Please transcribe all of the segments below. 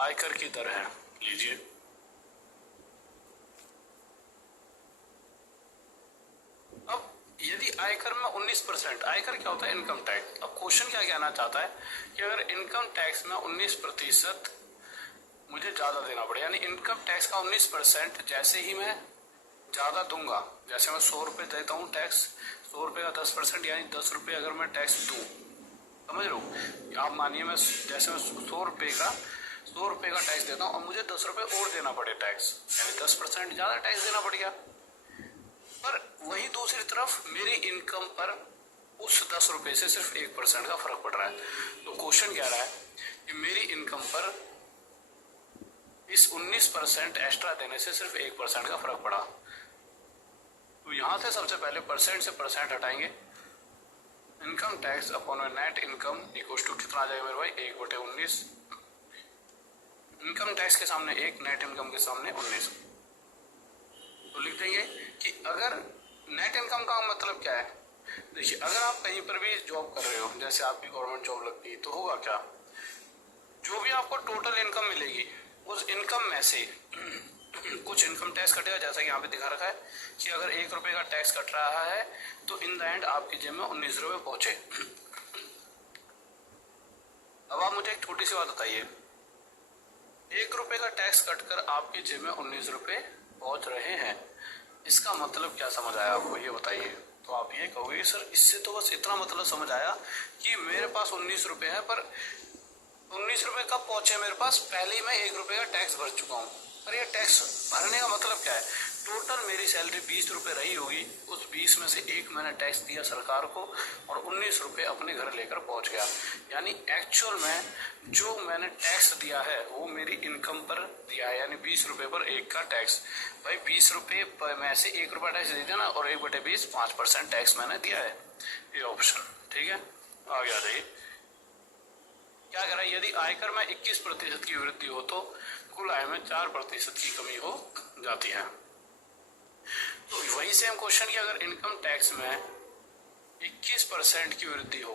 आयकर की दर है। लीजिए, अब यदि आयकर में 19%, आयकर क्या होता है? Income tax. अब क्वेश्चन क्या कहना चाहता है कि अगर इनकम टैक्स में 19% मुझे ज्यादा देना पड़े, यानी इनकम टैक्स का 19% जैसे ही मैं ज्यादा दूंगा, जैसे मैं 100 रुपए देता हूँ टैक्स, 100 रुपए का 10%, यानी 10 रुपए अगर मैं टैक्स दूं, समझ लो, आप मानिए मैं जैसे मैं 100 रुपए का टैक्स देता हूँ और मुझे 10 रुपए और देना पड़े टैक्स, यानी 10% ज्यादा टैक्स देना पड़ गया। पर वही दूसरी तरफ मेरी इनकम पर उस 10 रुपए से सिर्फ 1% का फर्क पड़ रहा है। तो क्वेश्चन कह रहा है कि मेरी इनकम पर इस 19% एक्स्ट्रा देने से सिर्फ 1% का फर्क पड़ा। तो यहां से सबसे पहले परसेंट से परसेंट हटाएंगे। Income tax upon net income equal to कितना आ जाएगा मेरे भाई? 1/19। इनकम टैक्स के सामने 1, नेट इनकम के सामने 19। तो लिख देंगे कि अगर नेट इनकम का मतलब क्या है? देखिए, अगर आप कहीं पर भी जॉब कर रहे हो, जैसे आपकी गवर्नमेंट जॉब लगती है, तो होगा क्या, जो भी आपको टोटल इनकम मिलेगी उस इनकम में से कुछ इनकम टैक्स कटेगा, जैसा कि यहाँ पे दिखा रखा है कि अगर 1 रुपए का टैक्स कट रहा है तो इन द एंड आपकी जेब में 19 रुपए पहुंचे। अब आप मुझे एक छोटी सी बात बताइए, 1 रुपए का टैक्स कटकर आपकी जेब में 19 रुपए पहुंच रहे हैं, इसका मतलब क्या समझ आया आपको, ये बताइए। तो आप ये कहोगे सर इससे तो बस इतना मतलब समझ आया कि मेरे पास 19 रुपए है, पर 19 रुपए कब पहुंचे मेरे पास? पहले ही मैं 1 रुपए का टैक्स भर चुका हूँ। पर ये टैक्स भरने का मतलब क्या है? टोटल मेरी सैलरी 20 रुपए रही होगी, उस 20 में से 1 मैंने टैक्स दिया सरकार को और 19 रुपए अपने घर लेकर पहुंच गया। यानी एक्चुअल में जो मैंने टैक्स दिया है वो मेरी इनकम पर दिया है, यानी 20 रुपए पर 1 का टैक्स। भाई 20 रुपए में से 1 रुपया टैक्स दे दिया ना, और 1/20 5% टैक्स मैंने दिया है। ये ऑप्शन ठीक है। आगे आ जाइए, क्या कह रहा है? यदि आयकर में 21% की वृद्धि हो तो कुल आय में 4% की कमी हो जाती है। तो वही सेम क्वेश्चन कि अगर इनकम टैक्स में 21% की वृद्धि हो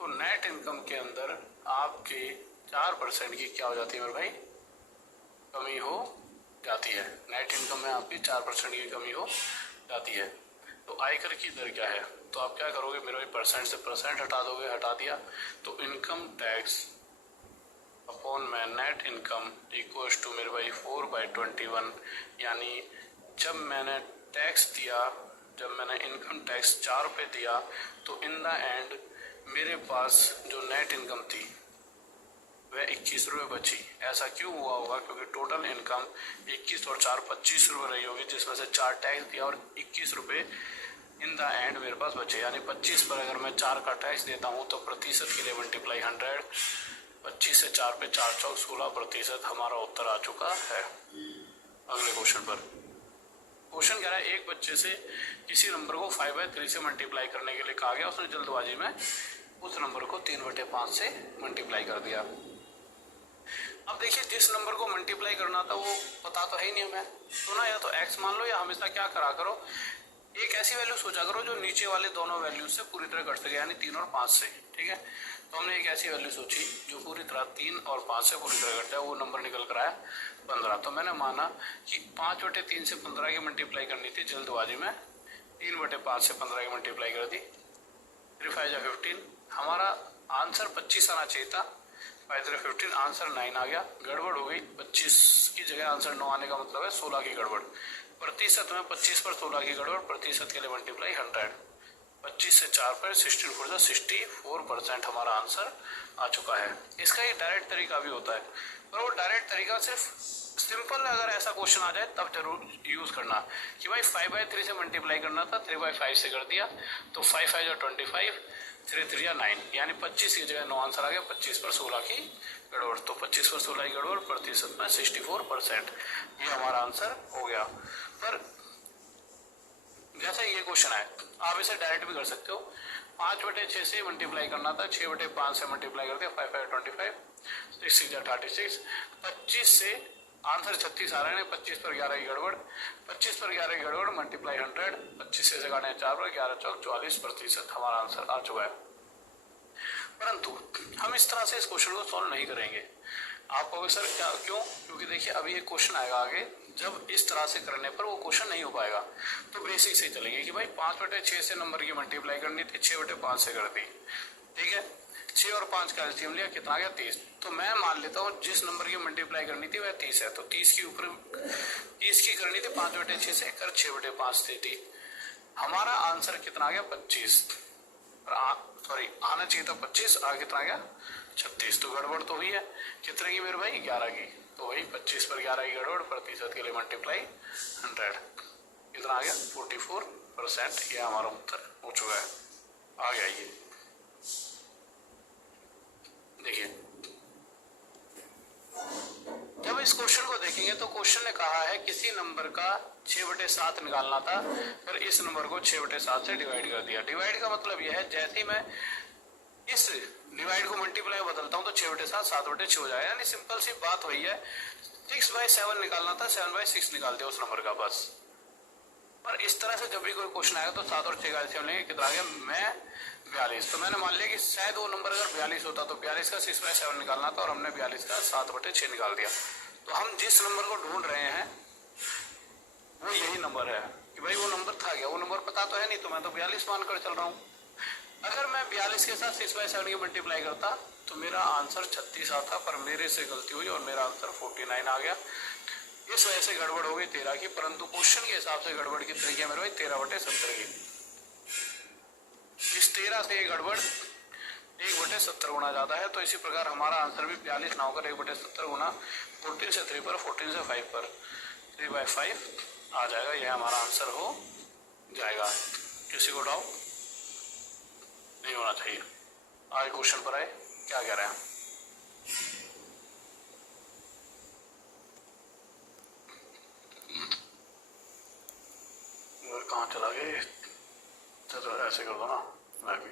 तो नेट इनकम के अंदर आपके 4% की क्या हो जाती है मेरे भाई? कमी हो जाती है। नेट इनकम में आपकी 4% की कमी हो जाती है। तो आयकर की दर क्या है? तो आप क्या करोगे मेरे भाई? परसेंट से परसेंट हटा दोगे, हटा दिया तो इनकम टैक्स अपॉन में नेट इनकम इक्वल्स टू मेरे भाई 4/21। यानी जब मैंने टैक्स दिया, जब मैंने इनकम टैक्स 4 रुपये दिया, तो इन द एंड मेरे पास जो नेट इनकम थी वह 21 रुपये बची। ऐसा क्यों हुआ होगा? क्योंकि टोटल इनकम 21 और 4 25 रुपये रही होगी, जिसमें से 4 टैक्स दिया और 21 रुपये इन द एंड मेरे पास बचे। यानी 25 पर अगर मैं 4 का टैक्स देता हूँ तो प्रतिशत के लिए मल्टीप्लाई 100, 25 से 4 पे 4 चौक 16%। हमारा उत्तर आ चुका है। अगले क्वेश्चन पर क्वेश्चन कह रहा है एक बच्चे से किसी नंबर को 5/3 से मल्टीप्लाई करने के लिए कहा गया, उसने जल्दबाजी में उस नंबर को 3/5 से मल्टीप्लाई कर दिया। अब देखिए, जिस नंबर को मल्टीप्लाई करना था वो पता तो है ही नहीं हमें, तो ना या तो x मान लो या हमेशा क्या करा करो, एक ऐसी वैल्यू सोचा करो जो नीचे वाले दोनों वैल्यू से पूरी तरह कट सके, यानी 3 और 5 से। ठीक है, तो हमने एक ऐसी वैल्यू सोची जो पूरी तरह 3 और 5 से पूरी तरह कटता है, वो नंबर निकल कर आया 15। तो मैंने माना कि 5/3 से 15 की मल्टीप्लाई करनी थी जल्दबाजी में, 3/5 से 15 की मल्टीप्लाई कर दी, 3 5 जा 15। हमारा आंसर 25 आना चाहिए था, 5 3 15, आंसर 9 आ गया। गड़बड़ हो गई, 25 की जगह आंसर 9 आने का मतलब है 16 की गड़बड़। प्रतिशत में 25 पर 16 की गड़बड़, प्रतिशत के लिए मल्टीप्लाई 100, 25 से 4 पर 16 4 64% हमारा आंसर आ चुका है। इसका एक डायरेक्ट तरीका भी होता है, पर वो डायरेक्ट तरीका सिर्फ सिंपल अगर ऐसा क्वेश्चन आ जाए तब जरूर यूज करना कि भाई 5/3 से मल्टीप्लाई करना था, 3/5 से कर दिया, तो 5 5 जा 25, 3 3 जा 9, यानी 25 की जगह 9 आंसर आ गया, 25 पर 16 की गड़बड़। तो 25 पर 16 की गड़बड़, प्रतिशत में 64%, ये हमारा आंसर हो गया। पर जैसे ये क्वेश्चन है, आप इसे डायरेक्ट भी कर सकते हो। 5/6 से मल्टीप्लाई करना था, 6/5 से मल्टीप्लाई कर दिया, 5 5 25, 6 6 जा 36, 25 से आंसर 36 आ रहे हैं, 25 पर 11 की गड़बड़, 25 पर 11 की गड़बड़ मल्टीप्लाई 100, 25 से काटे 4 पर 11 चौक 44%, हमारा आंसर आ चुका है। परंतु हम इस तरह से इस क्वेश्चन को सॉल्व नहीं करेंगे। आप कहोगे सर क्या क्यों? क्योंकि देखिए अभी एक क्वेश्चन आएगा आगे, जब इस तरह से करने पर वो क्वेश्चन नहीं हो पाएगा। तो बेसिक से चलेंगे कि भाई 5/6 से नंबर की मल्टीप्लाई करनी थी, 6/5 से कर दी, ठीक है। 6 और 5 का एलसीएम लिया, कितना आ गया 30। तो मैं मान लेता हूँ जिस नंबर की मल्टीप्लाई करनी थी वह 30 है, तो 30 की ऊपर 30 की करनी थी 5/6 से, कर 6/5 थी। हमारा आंसर कितना आ गया 25, सॉरी आना चाहिए था 25, आगे कितना आ गया 36। तो गड़बड़ तो हुई है, कितने की मेरे भाई 11 की। तो वही 25 पर 11 की गड़बड़, प्रतिशत के लिए मल्टीप्लाई 100, कितना आ गया 44%। ये हमारा उत्तर हो चुका है। आ गया ये देखिए, जब इस क्वेश्चन को देखेंगे तो क्वेश्चन ने कहा है किसी नंबर का 6/7 निकालना था, फिर इस नंबर को 6/7 से डिवाइड कर दिया। डिवाइड का मतलब यह है जैसे ही मैं इस डिवाइड को मल्टीप्लाई बदलता हूं तो 6/7 7/6 हो जाएगा। यानी सिंपल सी बात वही है, 6/7 निकालना था, 7/6 निकाल दिया उस नंबर का बस। पर इस तरह से जब भी कोई क्वेश्चन आएगा तो 7 और 6 का एलसीएम लेंगे, कितना आ गया मैं 42। तो मैंने मान लिया कि शायद वो नंबर अगर 42 होता तो 42 का 6/7 निकालना था और हमने 42 का 7/6 निकाल दिया। तो हम जिस नंबर को ढूंढ रहे हैं वो यही नंबर है कि भाई वो नंबर था क्या, वो नंबर पता तो है नहीं, तो मैं तो 42 मानकर चल रहा हूँ। अगर मैं 42 के साथ 6/7 की मल्टीप्लाई करता तो मेरा आंसर 36 आता, पर मेरे से गलती हुई और मेरा आंसर 49 आ गया। इस वजह से गड़बड़ हो गई 13 की, परंतु क्वेश्चन के हिसाब से गड़बड़ कितने की है मेरे भाई 13/70 की। इस 13 से ये गड़बड़ 1/70 गुना ज्यादा है। तो इसी प्रकार हमारा आंसर भी 42 ना होकर 1/70 गुना 14 से 3 पर, 14 से 5 पर 3/5 आ जाएगा। यह हमारा आंसर हो जाएगा। किसी को डाउट नहीं होना चाहिए। आगे क्वेश्चन पर आए, क्या कह रहे हैं? कहाँ चला गए? चलो ऐसे कर दो ना, मैं भी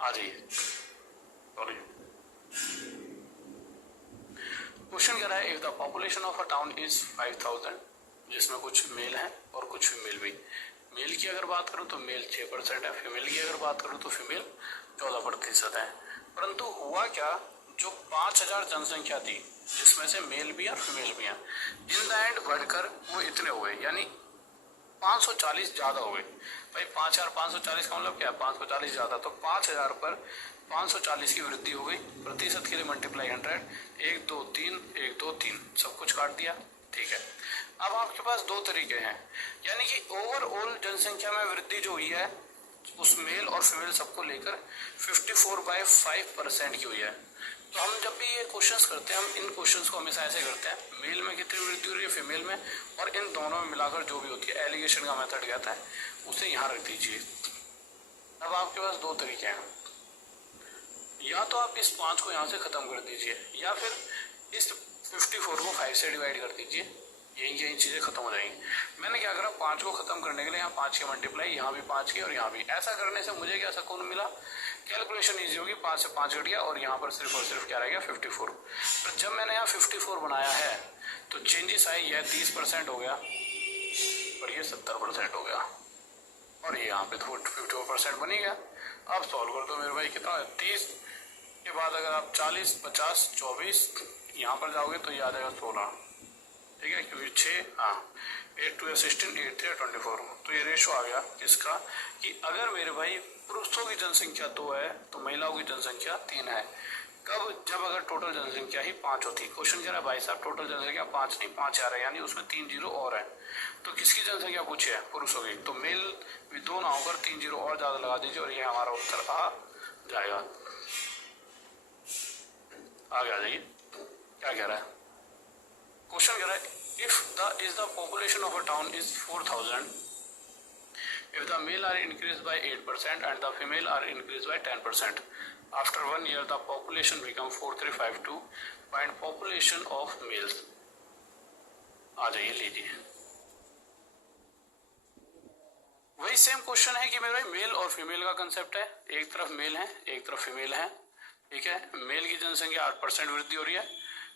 आ जाइए। सॉरी, क्वेश्चन कह रहा है if the population of a town is 5000, जिसमें कुछ मेल है और कुछ फीमेल भी। मेल की अगर बात करूं तो मेल 6% है, फीमेल की अगर बात करूं तो फीमेल 14% है। परंतु हुआ क्या, जो 5000 जनसंख्या थी जिसमें से मेल भी और फीमेल भी हैं, इन द एंड बढ़कर वो इतने हुए, यानी 540 ज्यादा हो गए। भाई 5540 का मतलब क्या है, 540 ज्यादा। तो 5000 पर 540 की वृद्धि हो गई, प्रतिशत के लिए मल्टीप्लाई 100, 1 2 3 1 2 3 सब कुछ काट दिया, ठीक है। अब आपके पास दो तरीके हैं, यानी कि ओवरऑल जनसंख्या में वृद्धि जो हुई है उस मेल और फीमेल सबको लेकर 54/5% की हुई है। तो हम जब भी ये क्वेश्चंस करते हैं, हम इन क्वेश्चंस को हमेशा ऐसे करते हैं, मेल में कितनी वृद्धि हो रही है, फीमेल में, और इन दोनों में मिलाकर जो भी होती है, एलिगेशन का मेथड कहता है, उसे यहाँ रख दीजिए। अब आपके पास दो तरीके हैं, या तो आप इस 5 को यहाँ से खत्म कर दीजिए, या फिर इस 54 को 5 से डिवाइड कर दीजिए, यही चीजें खत्म हो जाएंगी। मैंने क्या करा, 5 को खत्म करने के लिए यहाँ 5 की मल्टीप्लाई, यहाँ भी 5 की और यहाँ भी। ऐसा करने से मुझे क्या सुकून मिला, कैलकुलेशन इजी होगी, 5 से 5 घट गया और यहाँ पर सिर्फ और सिर्फ क्या रह गया 54। पर जब मैंने यहाँ 54 बनाया है तो चेंजेस आई, यह 30% हो गया और ये 70% हो गया, और ये यहाँ पे 54% बन ही गया। अब सॉल्व कर दो मेरे भाई, कितना है 30 के बाद अगर आप 40 50 24 यहाँ पर जाओगे तो ये आ जाएगा 16, ठीक है, क्योंकि 6 हाँ 8 2 16 8 3 24। तो ये रेशो आ गया किसका, कि अगर मेरे भाई पुरुषों की जनसंख्या 2 है तो महिलाओं की जनसंख्या 3 है। कब, जब अगर टोटल जनसंख्या ही 5 होती। क्वेश्चन कह रहा है भाई साहब टोटल जनसंख्या 5 नहीं 5 आ रहा है, यानी उसमें 3 जीरो और है। तो किसकी जनसंख्या पूछी है, पुरुषों की। तो मेल भी 2 ना होकर 3 जीरो और ज्यादा लगा दीजिए और ये हमारा उत्तर आ जाएगा। आगे आ जाइए, क्या कह रहा है क्वेश्चन, कह रहा है if the population of a town is 4000, if the male are increased by 8% and the female are increased by 10%, after 1 year the population become 4352, find population of males। आ जाइए लीजिए, वही सेम क्वेश्चन है कि मेरे mail और female का concept है, एक तरफ मेल है एक तरफ फीमेल है, ठीक है। मेल की जनसंख्या 8% वृद्धि हो रही है,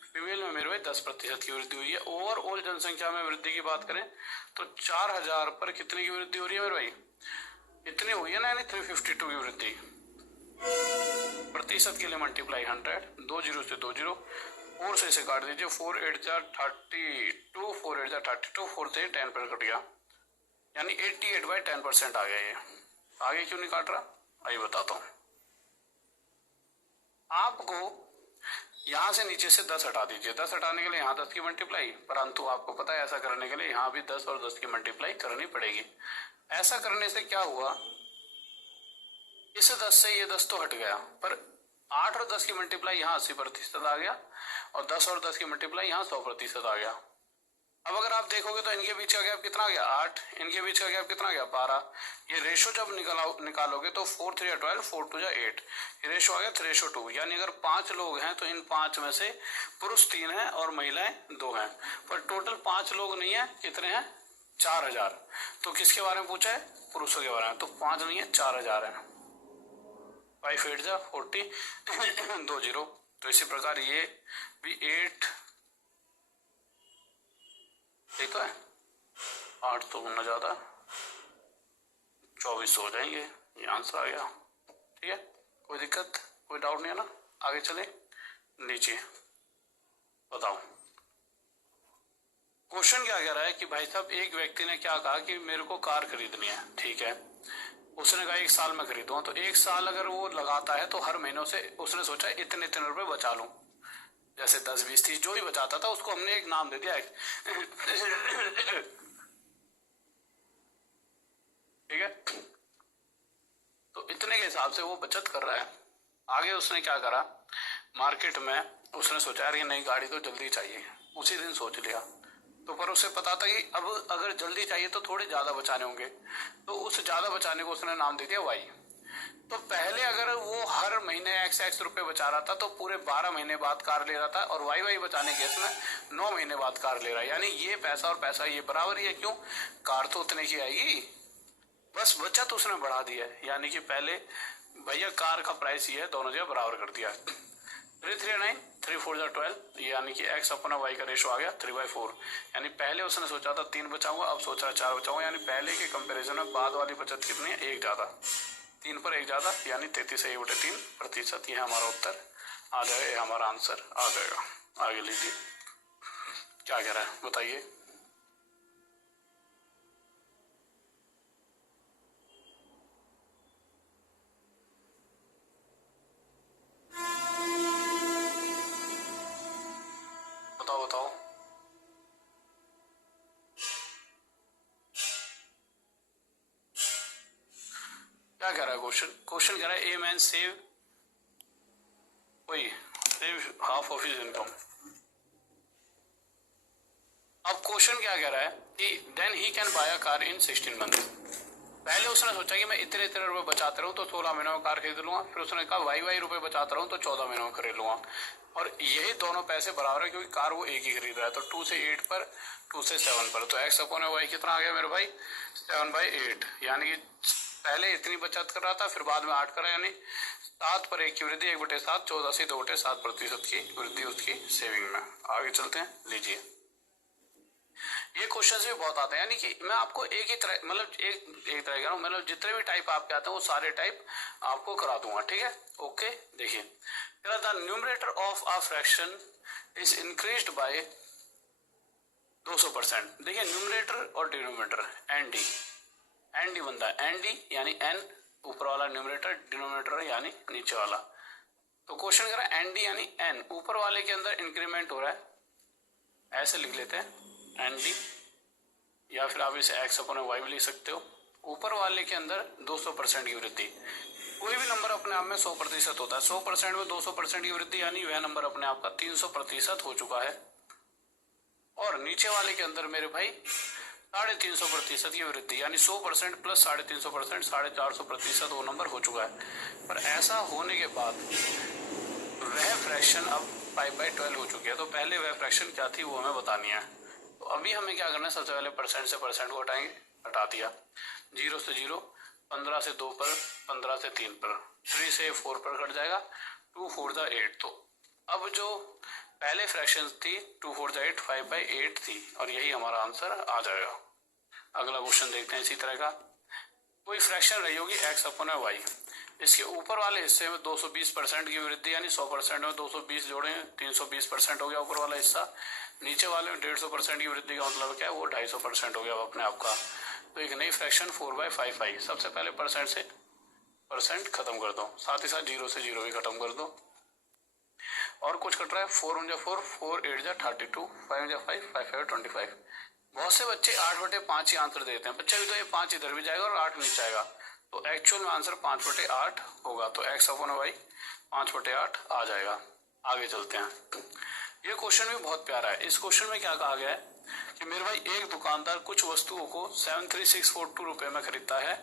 फीमेल में मेरे भाई 10% की वृद्धि हुई है। ओवरऑल जनसंख्या में वृद्धि की बात करें तो 4000 पर कितने की वृद्धि हो रही है मेरे भाई, इतनी हुई है ना, यानी 352 की वृद्धि। प्रतिशत के लिए मल्टीप्लाई 100, 2 जीरो से 2 जीरो, 4 से इसे काट दीजिए, 4 8 जा 32, 4 8 जा 32, 4 से 10 पर कट गया, यानी 88/10% आ गया। ये आगे क्यों नहीं काट रहा, आइए बताता हूँ आपको। यहाँ से नीचे से 10 हटा दीजिए, 10 हटाने के लिए यहाँ 10 की मल्टीप्लाई, परंतु आपको पता है ऐसा करने के लिए यहाँ भी 10 और 10 की मल्टीप्लाई करनी पड़ेगी। ऐसा करने से क्या हुआ, इस 10 से ये 10 तो हट गया, पर 8 और 10 की मल्टीप्लाई यहाँ 80% आ गया, और 10 और 10 की मल्टीप्लाई यहाँ 100% आ गया। अब अगर आप देखोगे तो इनके बीच का गैप कितना आ गया, 8, इनके बीच का गैप कितना आ गया, 12। ये रेशो जब निकालोगे तो 4 3 12, 4 2 8, ये रेशो आ गया 3:2। यानी अगर 5 लोग हैं तो इन 5 में से पुरुष 3 हैं और महिलाएं 2 हैं, पर टोटल 5 लोग नहीं है, कितने हैं, 4000। तो किसके बारे में पूछा है, पुरुषों के बारे में, तो 5 नहीं है, 4000 है। 5 8 जा 40 2 0। तो इसी प्रकार ये भी 8, ठीक तो है, 8 तो गुना ज्यादा 24 हो जाएंगे, ये आंसर आ गया। ठीक है, कोई दिक्कत, कोई डाउट नहीं है ना, आगे चले नीचे बताओ। क्वेश्चन क्या कह रहा है कि भाई साहब एक व्यक्ति ने क्या कहा कि मेरे को कार खरीदनी है, ठीक है, उसने कहा 1 साल में खरीदूंगा, तो 1 साल अगर वो लगाता है तो हर महीनों से उसने सोचा इतने इतने रुपए बचा लूं, जैसे 10 20 30 जो भी बचाता था उसको हमने एक नाम दे दिया ठीक है, तो इतने के हिसाब से वो बचत कर रहा है। आगे उसने क्या करा, मार्केट में उसने सोचा यार ये नई गाड़ी तो जल्दी चाहिए, उसी दिन सोच लिया, तो पर उसे पता था कि अब अगर जल्दी चाहिए तो थोड़े ज्यादा बचाने होंगे, तो उस ज्यादा बचाने को उसने नाम दे दिया वाई। तो पहले अगर वो हर महीने x रुपए बचा रहा था तो पूरे 12 महीने बाद कार ले रहा था, और वाई बचाने के इसमें 9 महीने बाद कार ले रहा है, यानी ये पैसा और पैसा ये बराबर ही है। क्यों, कार तो उतने की आएगी, बस बचत उसने बढ़ा दी है। यानी कि पहले भैया कार का प्राइस ये है, दोनों जगह बराबर कर दिया। 3 3 9 3 4 12, यानी कि x अपना y का रेशो आ गया 3/4। यानी पहले उसने सोचा था 3 बचाऊंगा, अब सोच रहा 4 बचाऊंगा, यानी पहले के कंपैरिजन में बाद वाली बचत कितनी है, 1 ज्यादा, 3 पर 1 ज्यादा, यानी 33/3%। यह हमारा उत्तर आ जाएगा, ये हमारा आंसर आ जाएगा। आगे लीजिए क्या कह रहा है बताइए। बताओ बताओ, क्या कह रहा है क्वेश्चन, क्वेश्चन कह रहा है a man save half of his income. अब क्वेश्चन क्या कह रहा है कि then he can buy a car in 16 month. पहले उसने सोचा कि मैं इतने इतने रुपए बचाते रहूं तो 16 महीनों में कार खरीद लूंगा, फिर उसने कहा वाई रुपए बचाता रहूं तो 14 महीनों में खरीद लूंगा, और यही दोनों पैसे बराबर है क्योंकि कार वो एक ही खरीद रहा है। तो 2 से 8 पर, 2 से 7 पर, तो x अपॉन वाई कितना आ गया मेरे भाई, 7/8। यानी कि पहले इतनी बचत कर रहा था, फिर बाद में 8 करा, यानी 7 पर 1 की वृद्धि, 1/7, 14 से 2/7% की वृद्धि उसकी सेविंग में। आगे चलते हैं, लीजिए ये क्वेश्चन भी बहुत आते हैं, यानी कि मैं आपको एक ही तरह मतलब एक तरह कह रहा हूँ, मतलब जितने भी टाइप आपके आते हैं वो सारे टाइप आपको करा दूंगा, ठीक है। ओके, देखिए the numerator of a fraction is increased by 200%। देखिए न्यूमरेटर और डिनोमिनेटर एनडी बनता है, एनडी यानी एन ऊपर वाला न्यूमरेटर, डिनोमिनेटर यानी नीचे वाला। तो क्वेश्चन कर रहा है एनडी यानी एन, ऊपर वाले के अंदर इंक्रीमेंट हो रहा है, ऐसे लिख लेते हैं एनडी, या फिर आप इसे एक्स अपॉन वाई भी लिख सकते हो। ऊपर वाले के अंदर 200% की वृद्धि, कोई भी नंबर अपने आप में 100% होता है, 100% में 200% की वृद्धि, यानी वह नंबर अपने आप का 300% हो चुका है। और नीचे वाले के अंदर मेरे भाई 350% की वृद्धि, यानी 100% प्लस 350%, 450% वो नंबर हो चुका है। पर ऐसा होने के बाद वह फ्रैक्शन अब 5/12 हो चुकी है, तो पहले वह फ्रैक्शन क्या थी वो हमें बतानी है। तो अभी हमें क्या करना है, सबसे पहले परसेंट से परसेंट को हटाएंगे, हटा दिया, 0 से 0, 15 से 2 पर, 15 से 3 पर, 3 से 4 पर कट जाएगा, 2 4 8। तो अब जो पहले फ्रैक्शन थी 2 4 8, 5/8 थी, और यही हमारा आंसर आ जाएगा। अगला क्वेश्चन देखते हैं इसी तरह का। कोई फ्रैक्शन रही होगी x अपॉन वाई, इसके ऊपर वाले हिस्से में 220% की वृद्धि, यानी 100% में 220 जोड़े 320% हो गया ऊपर वाला हिस्सा। नीचे वाले में 150% की वृद्धि का मतलब क्या है, वो 250% हो गया अपने आप का। तो एक नई फ्रैक्शन 4/5 आई। सबसे पहले परसेंट से परसेंट खत्म कर दो, साथ ही साथ जीरो से जीरो भी खत्म कर दो। और कुछ कट रहा है, 4 × 4, 4 8 × 32, 5 × 5, 5 5 25। बहुत से बच्चे 8/5 ही आंसर देते हैं। बच्चे भी तो ये 5 इधर भी जाएगा और 8 नीचे आएगा, तो एक्चुअल में आंसर 5/8 होगा। तो x/y 5/8 आ जाएगा। आगे चलते हैं। ये क्वेश्चन भी बहुत प्यारा है। इस क्वेश्चन में क्या कहा गया है कि मेरे भाई एक दुकानदार कुछ वस्तुओं को 73642 रुपए में खरीदता है।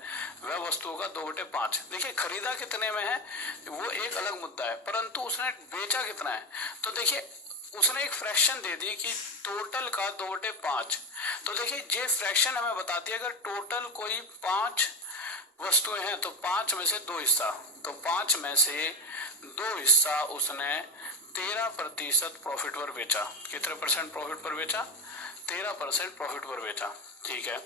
वह वस्तुओं का 2/5। देखिए खरीदा कितने में है वो एक अलग मुद्दा है, परंतु उसने बेचा कितना है। तो देखिए उसने एक फ्रैक्शन दे दी कि टोटल का 2/5। तो देखिए ये फ्रैक्शन हमें बताती है अगर टोटल कोई 5 वस्तुएं हैं तो 5 में से 2 हिस्सा, तो 5 में से 2 हिस्सा उसने 13% प्रॉफिट पर बेचा। कितने परसेंट प्रॉफिट पर बेचा, 13% प्रॉफिट पर बेचा। ठीक है,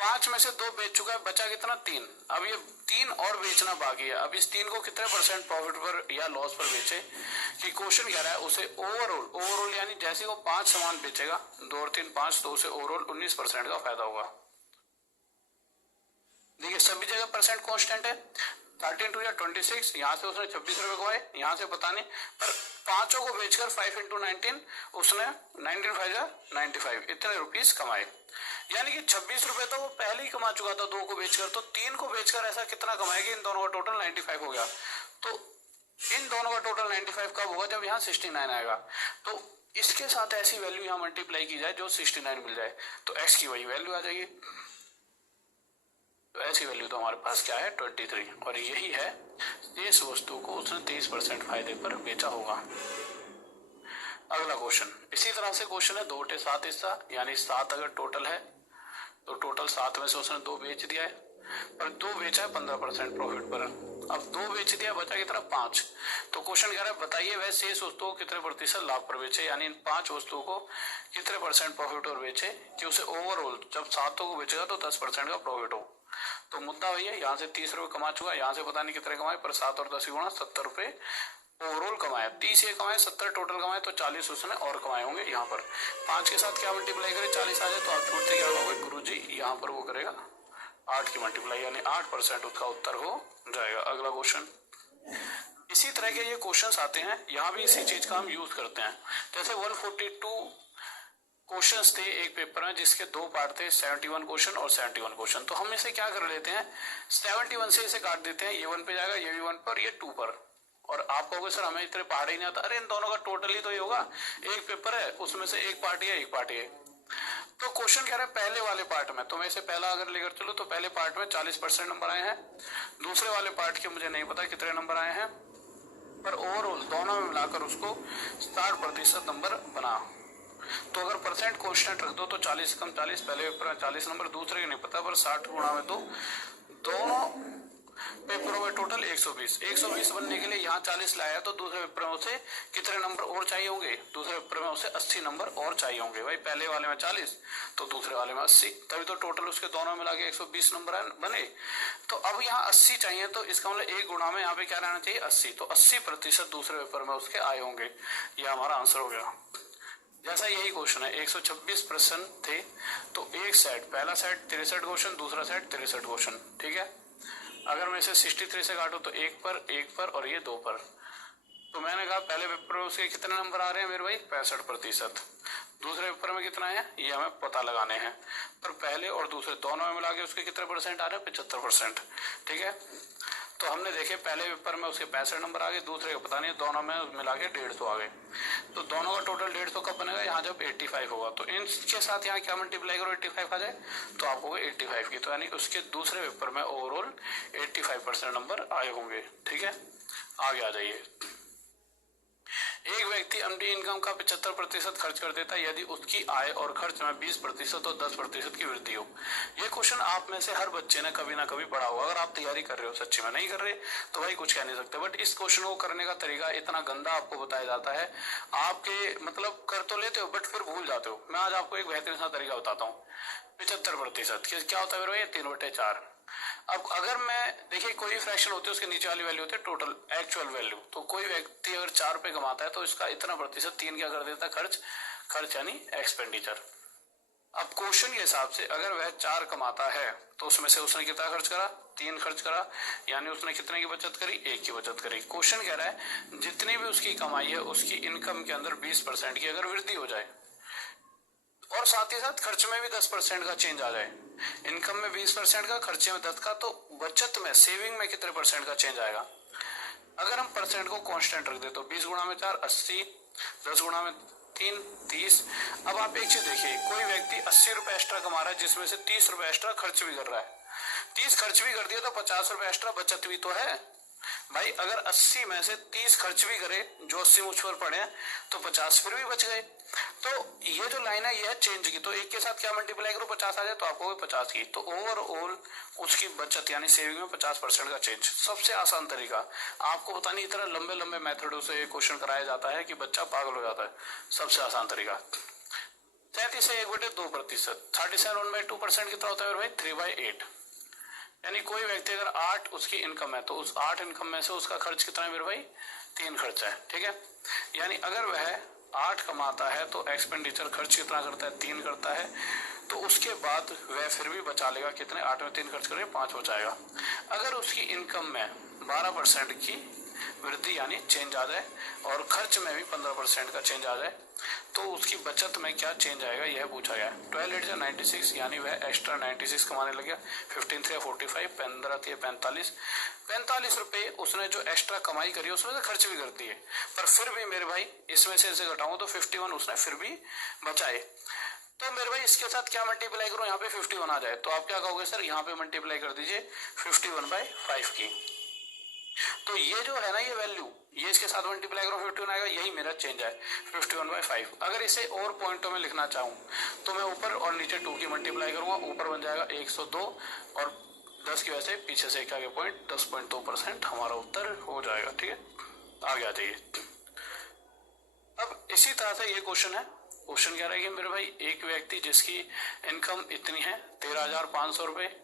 5 में से 2 बेच चुका है, बचा कितना 3। अब ये 3 और बेचना बाकी है। अब इस 3 को कितने परसेंट प्रॉफिट पर या लॉस पर बेचे, कि क्वेश्चन कह रहा है उसे ओवरऑल यानी जैसे वो 5 सामान बेचेगा, 2 और 3 5, तो उसे ओवरऑल 19% का फायदा होगा। देखिए सभी जगह परसेंट कांस्टेंट है। 13 2 या 26, यहाँ से उसने 26 रुपए कमाए, यहाँ से पता नहीं, पर पांचों को बेचकर 5 × 19 उसने 19 5 या 95 इतने रुपीस कमाए। यानी कि 26 रुपए तो वो पहले ही कमा चुका था 2 को बेचकर, तो 3 को बेचकर ऐसा कितना कमाएगा, इन दोनों का टोटल 95 हो गया। तो इन दोनों का टोटल 95 कब होगा, जब यहाँ 69 आएगा। तो इसके साथ ऐसी वैल्यू यहाँ मल्टीप्लाई की जाए जो 69 मिल जाए, तो x की वही वैल्यू आ जाएगी। तो ऐसी वैल्यू तो हमारे पास क्या है 23, और यही है इस वस्तु को उसने 23% फायदे पर बेचा होगा। अगला क्वेश्चन इसी तरह से क्वेश्चन है 2/7 हिस्सा, यानी 7 अगर टोटल है तो टोटल 7 में से उसने 2 बेच दिया है, पर 2 बेचा है 15% प्रॉफिट पर। अब 2 बेच दिया, बचा कितना 5। तो क्वेश्चन कह रहा है बताइए वह शेष वस्तुओं को कितने प्रतिशत लाभ पर बेचे, यानी इन 5 वस्तुओं को कितने परसेंट प्रॉफिट पर बेचे कि उसे ओवरऑल जब 7 को बेचेगा तो 10% का प्रॉफिट हो। तो मुद्दा वही है, यहाँ से 30 रुपए कमा चुका, यहाँ से पता नहीं कितने कमाए, पर 7 और 10 गुणा 70 रुपए ओवरऑल कमाया। 30 ये कमाए, 70 टोटल कमाए, तो 40 उसने और कमाए होंगे। यहाँ पर 5 के साथ क्या मल्टीप्लाई करे 40 आ जाए, तो आप छूटते क्या होगा गुरु जी, यहाँ पर वो करेगा 8 की मल्टीप्लाई, यानी 8% उसका उत्तर हो जाएगा। अगला क्वेश्चन इसी तरह के ये क्वेश्चंस आते हैं, यहाँ भी इसी चीज का हम यूज करते हैं। जैसे 142 क्वेश्चंस थे एक पेपर में, जिसके 2 पार्ट थे, 71 क्वेश्चन और 71 क्वेश्चन। तो हम इसे क्या कर लेते हैं, 71 से इसे काट देते हैं, ये 1 पे जाएगा, ये भी 1 पर, ये 2 पर। और आप कहोगे सर हमें इतने पार्ट ही नहीं आता। अरे इन दोनों का टोटल ही तो ये होगा, एक पेपर है उसमें से एक पार्ट है एक पार्ट है। तो क्वेश्चन कह रहा है पहले वाले पार्ट में, तो मैं इसे पहला अगर लेकर चलूं तो पहले पार्ट में 40% नंबर आए हैं, दूसरे वाले पार्ट के मुझे नहीं पता कितने नंबर आए हैं, पर ओवरऑल दोनों में मिलाकर उसको 60% नंबर बना। तो अगर परसेंट कांस्टेंट रख दो तो 40 कम 40, पहले पेपर में 40 नंबर, दूसरे के नहीं पता, पर 60 गुणा में तो दोनों पेपरों में टोटल 120 बनने के लिए यहाँ 40 लाया, तो दूसरे पेपर में उसे कितने नंबर और चाहिए होंगे, दूसरे पेपर में उसे 80 नंबर और चाहिए होंगे। भाई पहले वाले में 40 तो दूसरे वाले में 80, तभी तो टोटल उसके दोनों मिला के 120 नंबर बने। तो अब यहाँ 80 चाहिए, तो इसका मतलब 1 गुणा में यहाँ पे क्या रहना चाहिए 80, तो 80% दूसरे पेपर में उसके आए होंगे। यह हमारा आंसर हो गया। जैसा यही क्वेश्चन है 126 प्रश्न थे, तो एक सेट, पहला सेट 63 क्वेश्चन, दूसरा सेट 63 क्वेश्चन। ठीक है, अगर मैं इसे 63 से काटूं तो 1 पर और ये 2 पर। तो मैंने कहा पहले पेपर में उसके कितने नंबर आ रहे हैं मेरे भाई 65%, दूसरे पेपर में कितना है ये हमें पता लगाने हैं, पर पहले और दूसरे दोनों में मिला के उसके कितने परसेंट आ रहे हैं 75%। ठीक है, तो हमने देखे पहले पेपर में उसके 65 नंबर आ गए, दूसरे का पता नहीं, दोनों में मिला के 150 आ गए। तो दोनों का टोटल 150 कब बनेगा, यहाँ जब 85 होगा, तो इनके साथ यहाँ क्या मल्टीप्लाई करो 85 आ जाए, तो आपको 85 की, तो यानी उसके दूसरे पेपर में ओवरऑल 85% नंबर आए होंगे। ठीक है, आगे आ जाइए। एक व्यक्ति अपनी इनकम का 75% खर्च कर देता है यदि उसकी आय और खर्च में 20% और 10% की वृद्धि हो। ये क्वेश्चन आप में से हर बच्चे ने कभी ना कभी पढ़ा होगा। अगर आप तैयारी कर रहे हो, सच्ची में नहीं कर रहे तो भाई कुछ कह नहीं सकते, बट इस क्वेश्चन को करने का तरीका इतना गंदा आपको बताया जाता है, आपके मतलब कर तो लेते हो बट फिर भूल जाते हो। मैं आज आपको एक बेहतरीन सा तरीका बताता हूँ। 75% क्या होता है मेरे भाई 3/4, अब अगर मैं देखिए कोई फ्रैक्शन होती है उसके नीचे वाली वैल्यू होती है टोटल एक्चुअल वैल्यू। तो कोई व्यक्ति अगर 4 रुपए कमाता है तो इसका इतना प्रतिशत 3 क्या कर देता है, खर्च। खर्च यानी एक्सपेंडिचर। अब क्वेश्चन के हिसाब से अगर वह 4 कमाता है तो उसमें से उसने कितना खर्च करा, 3 खर्च करा, यानी उसने कितने की बचत करी, 1 की बचत करी। क्वेश्चन कह रहा है जितनी भी उसकी कमाई है उसकी इनकम के अंदर 20% की अगर वृद्धि हो जाए और साथ ही साथ खर्च में भी 10% का चेंज आ जाए, इनकम में 20% का, खर्चे में 10 का, तो बचत में, सेविंग में कितने परसेंट का चेंज आएगा। अगर हम परसेंट को कांस्टेंट रख दे तो 20 गुणा में 4 80, 10 गुणा में 3 30। अब आप एक चीज देखिए, कोई व्यक्ति 80 रुपए एक्स्ट्रा कमा रहा है जिसमें से 30 रुपए एक्स्ट्रा खर्च भी कर रहा है, 30 खर्च भी कर दिया तो 50 रुपए एक्स्ट्रा बचत भी तो है भाई। अगर 80 में से 30 खर्च भी करे, जो 80 मुझ पर पड़े तो 50 फिर भी बच गए। तो ये जो लाइन है ये है चेंज की, तो एक के साथ क्या मल्टीप्लाई करो, 50 आ जाए तो आपको 50 की, तो ओवरऑल उसकी बचत यानी सेविंग में 50% का चेंज। सबसे आसान तरीका, आपको पता नहीं इतना लंबे लंबे मेथडों से क्वेश्चन कराया जाता है कि बच्चा पागल हो जाता है। सबसे आसान तरीका 33 से 1/2%, 37/2% कितना होता है भाई, 3/8। यानी कोई व्यक्ति अगर 8 उसकी इनकम है तो उस 8 इनकम में से उसका खर्च कितना है मेरे भाई, 3 खर्च है, ठीक है। यानी अगर वह 8 कमाता है तो एक्सपेंडिचर खर्च कितना करता है, 3 करता है, तो उसके बाद वह फिर भी बचा लेगा कितने, 8 में 3 खर्च करेंगे 5 बचाएगा। अगर उसकी इनकम में 12% की वृद्धि यानी चेंज आ जाए और खर्च में भी 15% का चेंज आ जाए तो उसकी बचत में क्या चेंज आएगा यह पूछा गया। 12 8 96 यानी वह एक्स्ट्रा 96 कमाने लग गया। 15 3 45, 15 3 45, 45 रुपए उसने जो एक्स्ट्रा कमाई करी उसमें से खर्च भी करती है, पर फिर भी मेरे भाई इसमें से इसे घटाऊं तो 51 उसने फिर भी बचाए। तो मेरे भाई इसके साथ क्या मल्टीप्लाई करूं, यहाँ पे 51 आ जाए तो आप क्या कहोगे, सर यहाँ पे मल्टीप्लाई कर दीजिए 51/5 की। तो ये जो है ना ये वैल्यू, ये इसके साथ मल्टीप्लाई करो 51 आएगा, यही मेरा चेंज है 51/5। अगर इसे और पॉइंटों में लिखना चाहूं तो मैं ऊपर और नीचे 2 की मल्टीप्लाई करूंगा, ऊपर बन जाएगा 102 और 10 की वजह से पीछे से क्या पॉइंट 10.2% हमारा उत्तर हो जाएगा, ठीक है। आगे आ जाइए। अब इसी तरह से ये क्वेश्चन है, क्वेश्चन कह रहा है कि मेरे भाई एक व्यक्ति जिसकी इनकम इतनी है 13,500 रुपए,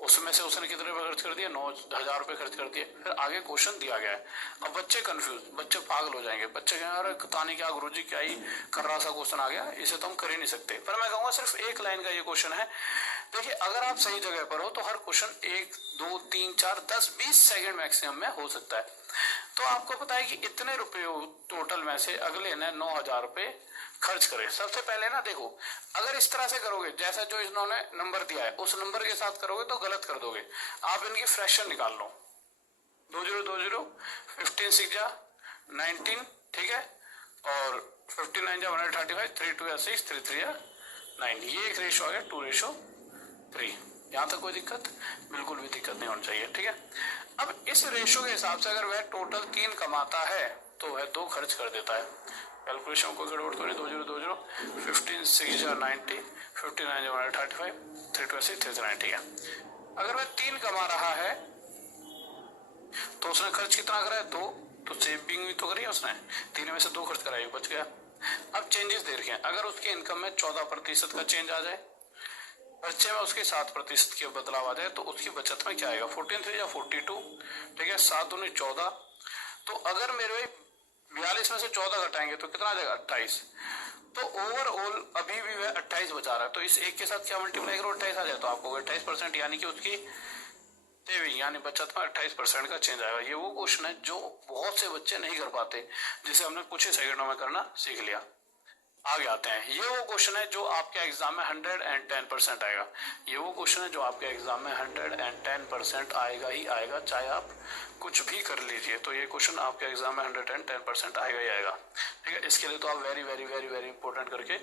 उसमें से उसने कितने रुपए खर्च कर दिए, 9,000 रुपए खर्च कर दिए। फिर आगे क्वेश्चन दिया गया है। अब बच्चे कंफ्यूज, बच्चे पागल हो जाएंगे, बच्चे कहेंगे अरे पता नहीं क्या गुरुजी क्या ही कर रहा सा क्वेश्चन आ गया, इसे तो हम कर ही नहीं सकते। पर मैं कहूंगा सिर्फ एक लाइन का ये क्वेश्चन है। देखिए अगर आप सही जगह पर हो तो हर क्वेश्चन 1 2 3 4 10 20 सेकंड मैक्सिमम में हो सकता है। तो आपको पता है कि इतने रुपए टोटल में से अगले ने 9,000 रुपए खर्च करे। सबसे पहले ना देखो, अगर इस तरह से करोगे जैसा जो इन्होंने नंबर दिया है उस नंबर के साथ करोगे तो गलत कर दोगे। आप इनकी फ्रैक्शन निकाल लो, 2020, 15 6 जा 19, ठीक है, और 59 जा 135, 3 2 6, 3 3 9, ये एक रेशो आ गया 2:3। यहाँ तक कोई दिक्कत, बिल्कुल भी दिक्कत नहीं होनी चाहिए, ठीक है। अब इस रेशो के हिसाब से अगर वह टोटल 3 कमाता है तो वह 2 खर्च कर देता है। कैलकुलेशन को गड़बड़ तो नहीं, 2020, 15 6 जा 90, 59 जा 135, 3 2 6, 3 9, ठीक है। अगर वह 3 कमा रहा है तो उसने खर्च कितना करा है, 2, तो सेविंग भी तो करी है उसने, 3 में से 2 खर्च कराया, बच गया। अब चेंजेस दे रखे हैं, अगर उसकी इनकम में 14% का चेंज आ जाए, खर्चे में उसके 7% के बदलाव आ जाए तो उसकी बचत में क्या आएगा, 14 3 या 42, ठीक है, 7 दूनी 14। तो अगर मेरे 42 में से 14 घटाएंगे तो कितना आ जाएगा, 28। तो ओवरऑल अभी भी वह 28 बचा रहा है, तो इस एक के साथ क्या मल्टीप्लाई करो 28 आ जाए तो आपको 28%, यानी कि उसकी सेविंग यानी बचत में 28% का चेंज आएगा। ये वो क्वेश्चन है जो बहुत से बच्चे नहीं कर पाते, जिसे हमने कुछ ही सेकंडों में करना सीख लिया। आगे आते हैं, ये वो क्वेश्चन है जो आपके एग्जाम में 110% आएगा। ये वो क्वेश्चन है जो आपके एग्जाम में 110% आएगा ही आएगा, चाहे आप कुछ भी कर लीजिए, तो ये क्वेश्चन आपके एग्जाम में 110% आएगा ही आएगा, ठीक है। इसके लिए तो आप very very very very important करके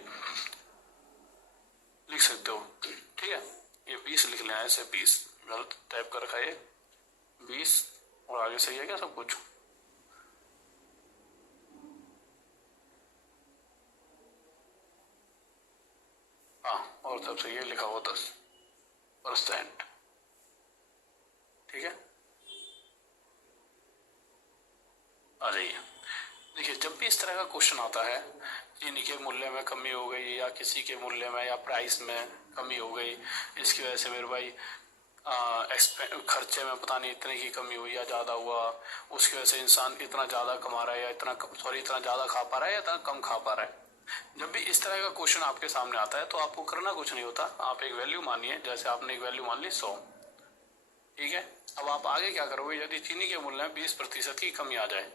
लिख सकते हो, ठीक है। ये 20 लिख लेना, ऐसे 20 गलत टाइप कर रखा है, 20 और आगे सही है क्या सब कुछ। हाँ, और तब से ये लिखा हुआ 10%, ठीक है। आ जाइए, देखिए जब भी इस तरह का क्वेश्चन आता है, चीनी के मूल्य में कमी हो गई या किसी के मूल्य में या प्राइस में कमी हो गई, इसकी वजह से मेरे भाई खर्चे में पता नहीं इतने की कमी हुई या ज़्यादा हुआ, उसकी वजह से इंसान इतना ज़्यादा कमा रहा है या इतना ज़्यादा खा पा रहा है या इतना कम खा पा रहा है। जब भी इस तरह का क्वेश्चन आपके सामने आता है तो आपको करना कुछ नहीं होता, आप एक वैल्यू मानिए। जैसे आपने एक वैल्यू मान ली 100, ठीक है। अब आप आगे क्या करोगे, यदि चीनी के मूल्य में 20% की कमी आ जाए,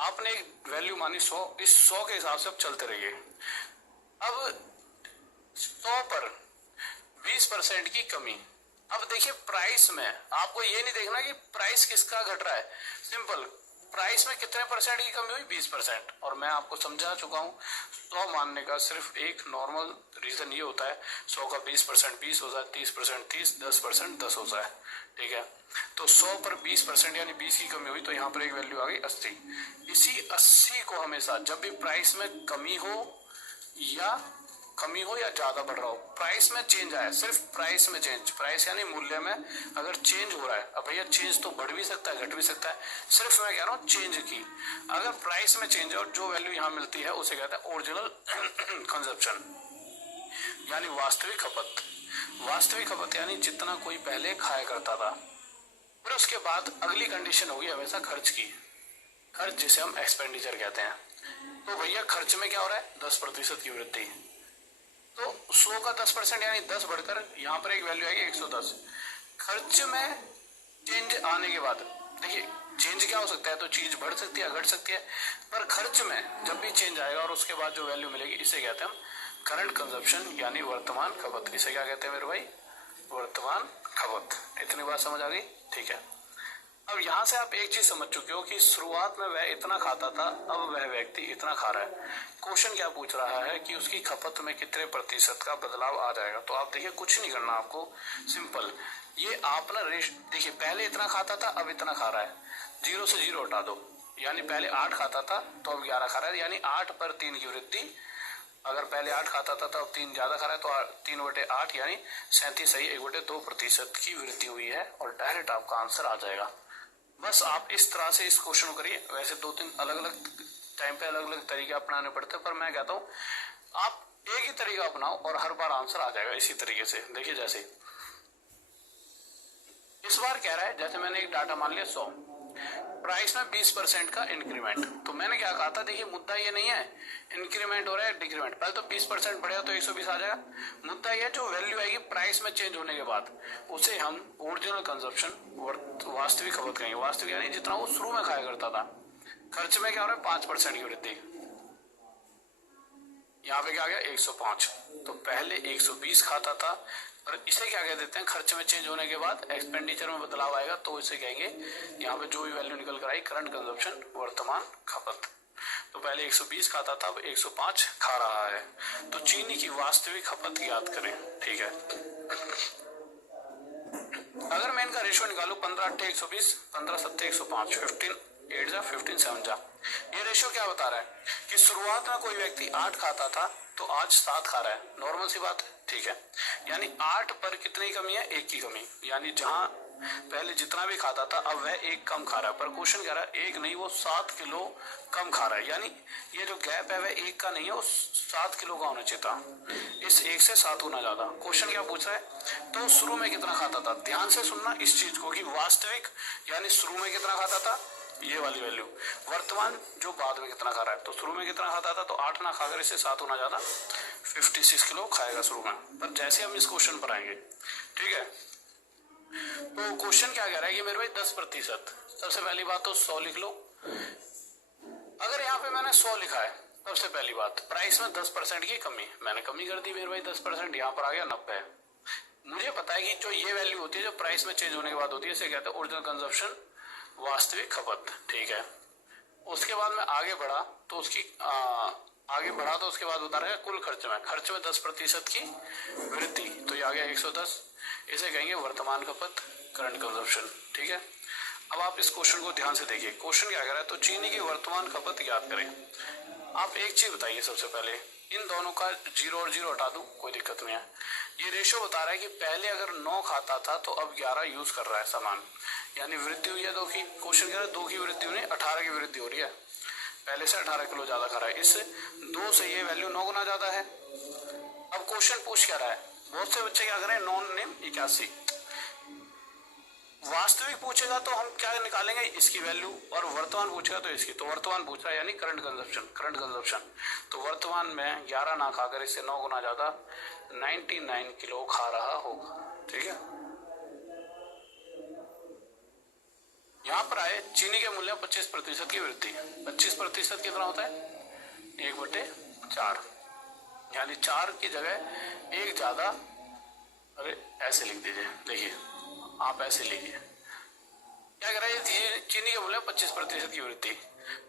आपने एक वैल्यू मानी 100, इस 100 के हिसाब से आप चलते रहिए। अब 100 पर 20% की कमी, अब देखिए प्राइस में आपको ये नहीं देखना कि प्राइस किसका घट रहा है, सिंपल प्राइस में कितने परसेंट की कमी हुई, 20%। और मैं आपको समझा चुका हूँ 100 मानने का सिर्फ एक नॉर्मल रीजन ये होता है, 100 का 20% 20 होता है, 30% 30, 10% 10 होता है, ठीक है। तो 100 पर 20% यानी 20 की कमी हुई, तो यहाँ पर एक वैल्यू आ गई 80। इसी 80 को हमेशा जब भी प्राइस में कमी हो या ज्यादा बढ़ रहा हो, प्राइस में चेंज आया, सिर्फ प्राइस में चेंज, प्राइस यानी मूल्य में अगर चेंज हो रहा है, अब भैया चेंज तो बढ़ भी सकता है घट भी सकता है, सिर्फ मैं कह रहा हूँ चेंज की, अगर प्राइस में चेंज और जो वैल्यू यहाँ मिलती है उसे कहते हैं ओरिजिनल कंजप्शन, यानी वास्तविक खपत। वास्तविक खपत यानी जितना कोई पहले खाया करता था। फिर उसके बाद अगली कंडीशन होगी हमेशा खर्च की, खर्च जिसे हम एक्सपेंडिचर कहते हैं। तो भैया खर्च में क्या हो रहा है, 10% की वृद्धि, तो 100 का 10% यानी 10 बढ़कर यहाँ पर एक वैल्यू आएगी 110। खर्च में चेंज आने के बाद देखिए चेंज क्या हो सकता है, तो चीज बढ़ सकती है घट सकती है, पर खर्च में जब भी चेंज आएगा और उसके बाद जो वैल्यू मिलेगी इसे कहते हैं हम करंट कंजप्शन यानी वर्तमान खपत। इसे क्या कहते हैं मेरे भाई, वर्तमान खपत। इतनी बात समझ आ गई, ठीक है। अब यहाँ से आप एक चीज समझ चुके हो कि शुरुआत में वह इतना खाता था, अब वह व्यक्ति इतना खा रहा है। क्वेश्चन क्या पूछ रहा है कि उसकी खपत में कितने प्रतिशत का बदलाव आ जाएगा। तो आप देखिए कुछ नहीं करना आपको, सिंपल ये आप ना देखिए पहले इतना खाता था अब इतना खा रहा है, 0 से 0 हटा दो, यानी पहले 8 खाता था तो अब 11 खा रहा है, यानी 8 पर 3 की वृद्धि। अगर पहले 8 खाता था तो अब 3 ज्यादा खा रहा है, तो 3/8 यानी 37 सही 1/2% की वृद्धि हुई है, और डायरेक्ट आपका आंसर आ जाएगा। बस आप इस तरह से इस क्वेश्चन को करिए। वैसे 2-3 अलग अलग टाइम पे अलग अलग तरीके अपनाने पड़ते हैं, पर मैं कहता हूँ आप एक ही तरीका अपनाओ और हर बार आंसर आ जाएगा इसी तरीके से। देखिए जैसे इस बार कह रहा है, जैसे मैंने एक डाटा मान लिया 100, प्राइस में 20% का इंक्रीमेंट, तो मैंने क्या कहा था, देखिए मुद्दा ये नहीं है इंक्रीमेंट हो रहा है डिक्रीमेंट, पहले तो 20% बढ़ेगा तो 120 आ जाएगा। मुद्दा ये जो वैल्यू आएगी प्राइस में चेंज होने के बाद उसे हम ओरिजिनल कंजप्शन वास्तविक खपत कहेंगे। वास्तविक यानी जितना वो शुरू में खाया करता था। खर्च में क्या हो रहा है, 5% की वृद्धि, यहाँ पे क्या गया 105, तो पहले 120 खाता था, और इसे क्या कह देते हैं, खर्च में चेंज होने के बाद एक्सपेंडिचर में बदलाव आएगा तो इसे कहेंगे, यहाँ पे जो भी वैल्यू निकल कर आई करंट कंजप्शन वर्तमान खपत। तो पहले 120 खाता था अब 105 खा रहा है। तो चीनी की वास्तविक खपत याद करें, ठीक है। अगर मैं इनका रेशियो निकालू 15 × 120, 15 × 7 = 105, 15 8 जा 15 7 जा, ये रेशियो क्या बता रहा है कि शुरुआत में कोई व्यक्ति 8 खाता था तो आज 7 खा रहा है, नॉर्मल सी बात है, ठीक है। यानी 8 पर कितनी कमी है, 1 की कमी, यानी जहां पहले जितना भी खाता था अब वह 1 कम खा रहा है। पर क्वेश्चन कह रहा है 1 नहीं, वो 7 किलो कम खा रहा है, यानी ये जो गैप है वह 1 का नहीं है, वो 7 किलो का होना चाहिए था, इस 1 से 7 गुना ज्यादा। क्वेश्चन क्या पूछ रहा है, तो शुरू में कितना खाता था, ध्यान से सुनना इस चीज को कि वास्तविक यानी शुरू में कितना खाता था, ये वाली वैल्यू, वर्तमान जो बाद में कितना खा रहा है। तो शुरू में कितना खाता था, तो 8 ना खाकर इसे 7 गुना ज्यादा 56 किलो खाएगा शुरू में। पर जैसे हम इस क्वेश्चन पर आएंगे, ठीक है, तो क्वेश्चन क्या कह रहा है कि मेरे भाई 10%, सबसे पहली बात तो 100 लिख लो। अगर यहाँ पे मैंने 100 लिखा है, सबसे पहली बात प्राइस में 10% की कमी, मैंने कमी कर दी मेरे भाई 10%, यहाँ पर आ गया 90। मुझे पता है कि जो ये वैल्यू होती है जो प्राइस में चेंज होने के बाद होती है, इसे कहते हैं ओरिजिनल कंजप्शन वास्तविक खपत, ठीक है। उसके बाद में आगे बढ़ा तो उसके बाद बता रहा है कुल खर्च में 10% की वृद्धि, तो ये आ गया 110, इसे कहेंगे वर्तमान खपत करंट कंजप्शन, ठीक है। अब आप इस क्वेश्चन को ध्यान से देखिए, क्वेश्चन क्या कर रहा है, तो चीनी की वर्तमान खपत याद करें। आप एक चीज बताइए, सबसे पहले इन दोनों का 0 और 0 हटा दूं, कोई दिक्कत नहीं है। ये रेशियो बता रहा है कि पहले अगर 9 खाता था तो अब 11 यूज कर रहा है सामान, यानी वृद्धि हुई है 2 की। क्वेश्चन कह रहा है 2 की वृद्धि हुई, 18 की वृद्धि हो रही है, पहले से 18 किलो ज्यादा खा रहा है, इस 2 से ये वैल्यू 9 गुना ज्यादा है। अब क्वेश्चन पूछ क्या रहा है, बहुत से बच्चे क्या करें, नॉन नेम 81, वास्तविक पूछेगा तो हम क्या निकालेंगे, इसकी वैल्यू, और वर्तमान पूछेगा तो इसकी। तो वर्तमान पूछ रहा है यानी करंट कंजप्शन, करंट कंजप्शन। तो वर्तमान में 11 ना खाकर इससे 9 गुना ज्यादा 99 किलो खा रहा होगा। ठीक है, यहाँ पर आए चीनी के मूल्य 25% की वृद्धि। 25% कितना होता है, 1/4, यानी 4 की जगह 1 ज्यादा। अरे ऐसे लिख दीजिए, देखिए आप ऐसे लिखिए, क्या कह रहा है, चीनी के मूल्य 25% की वृद्धि।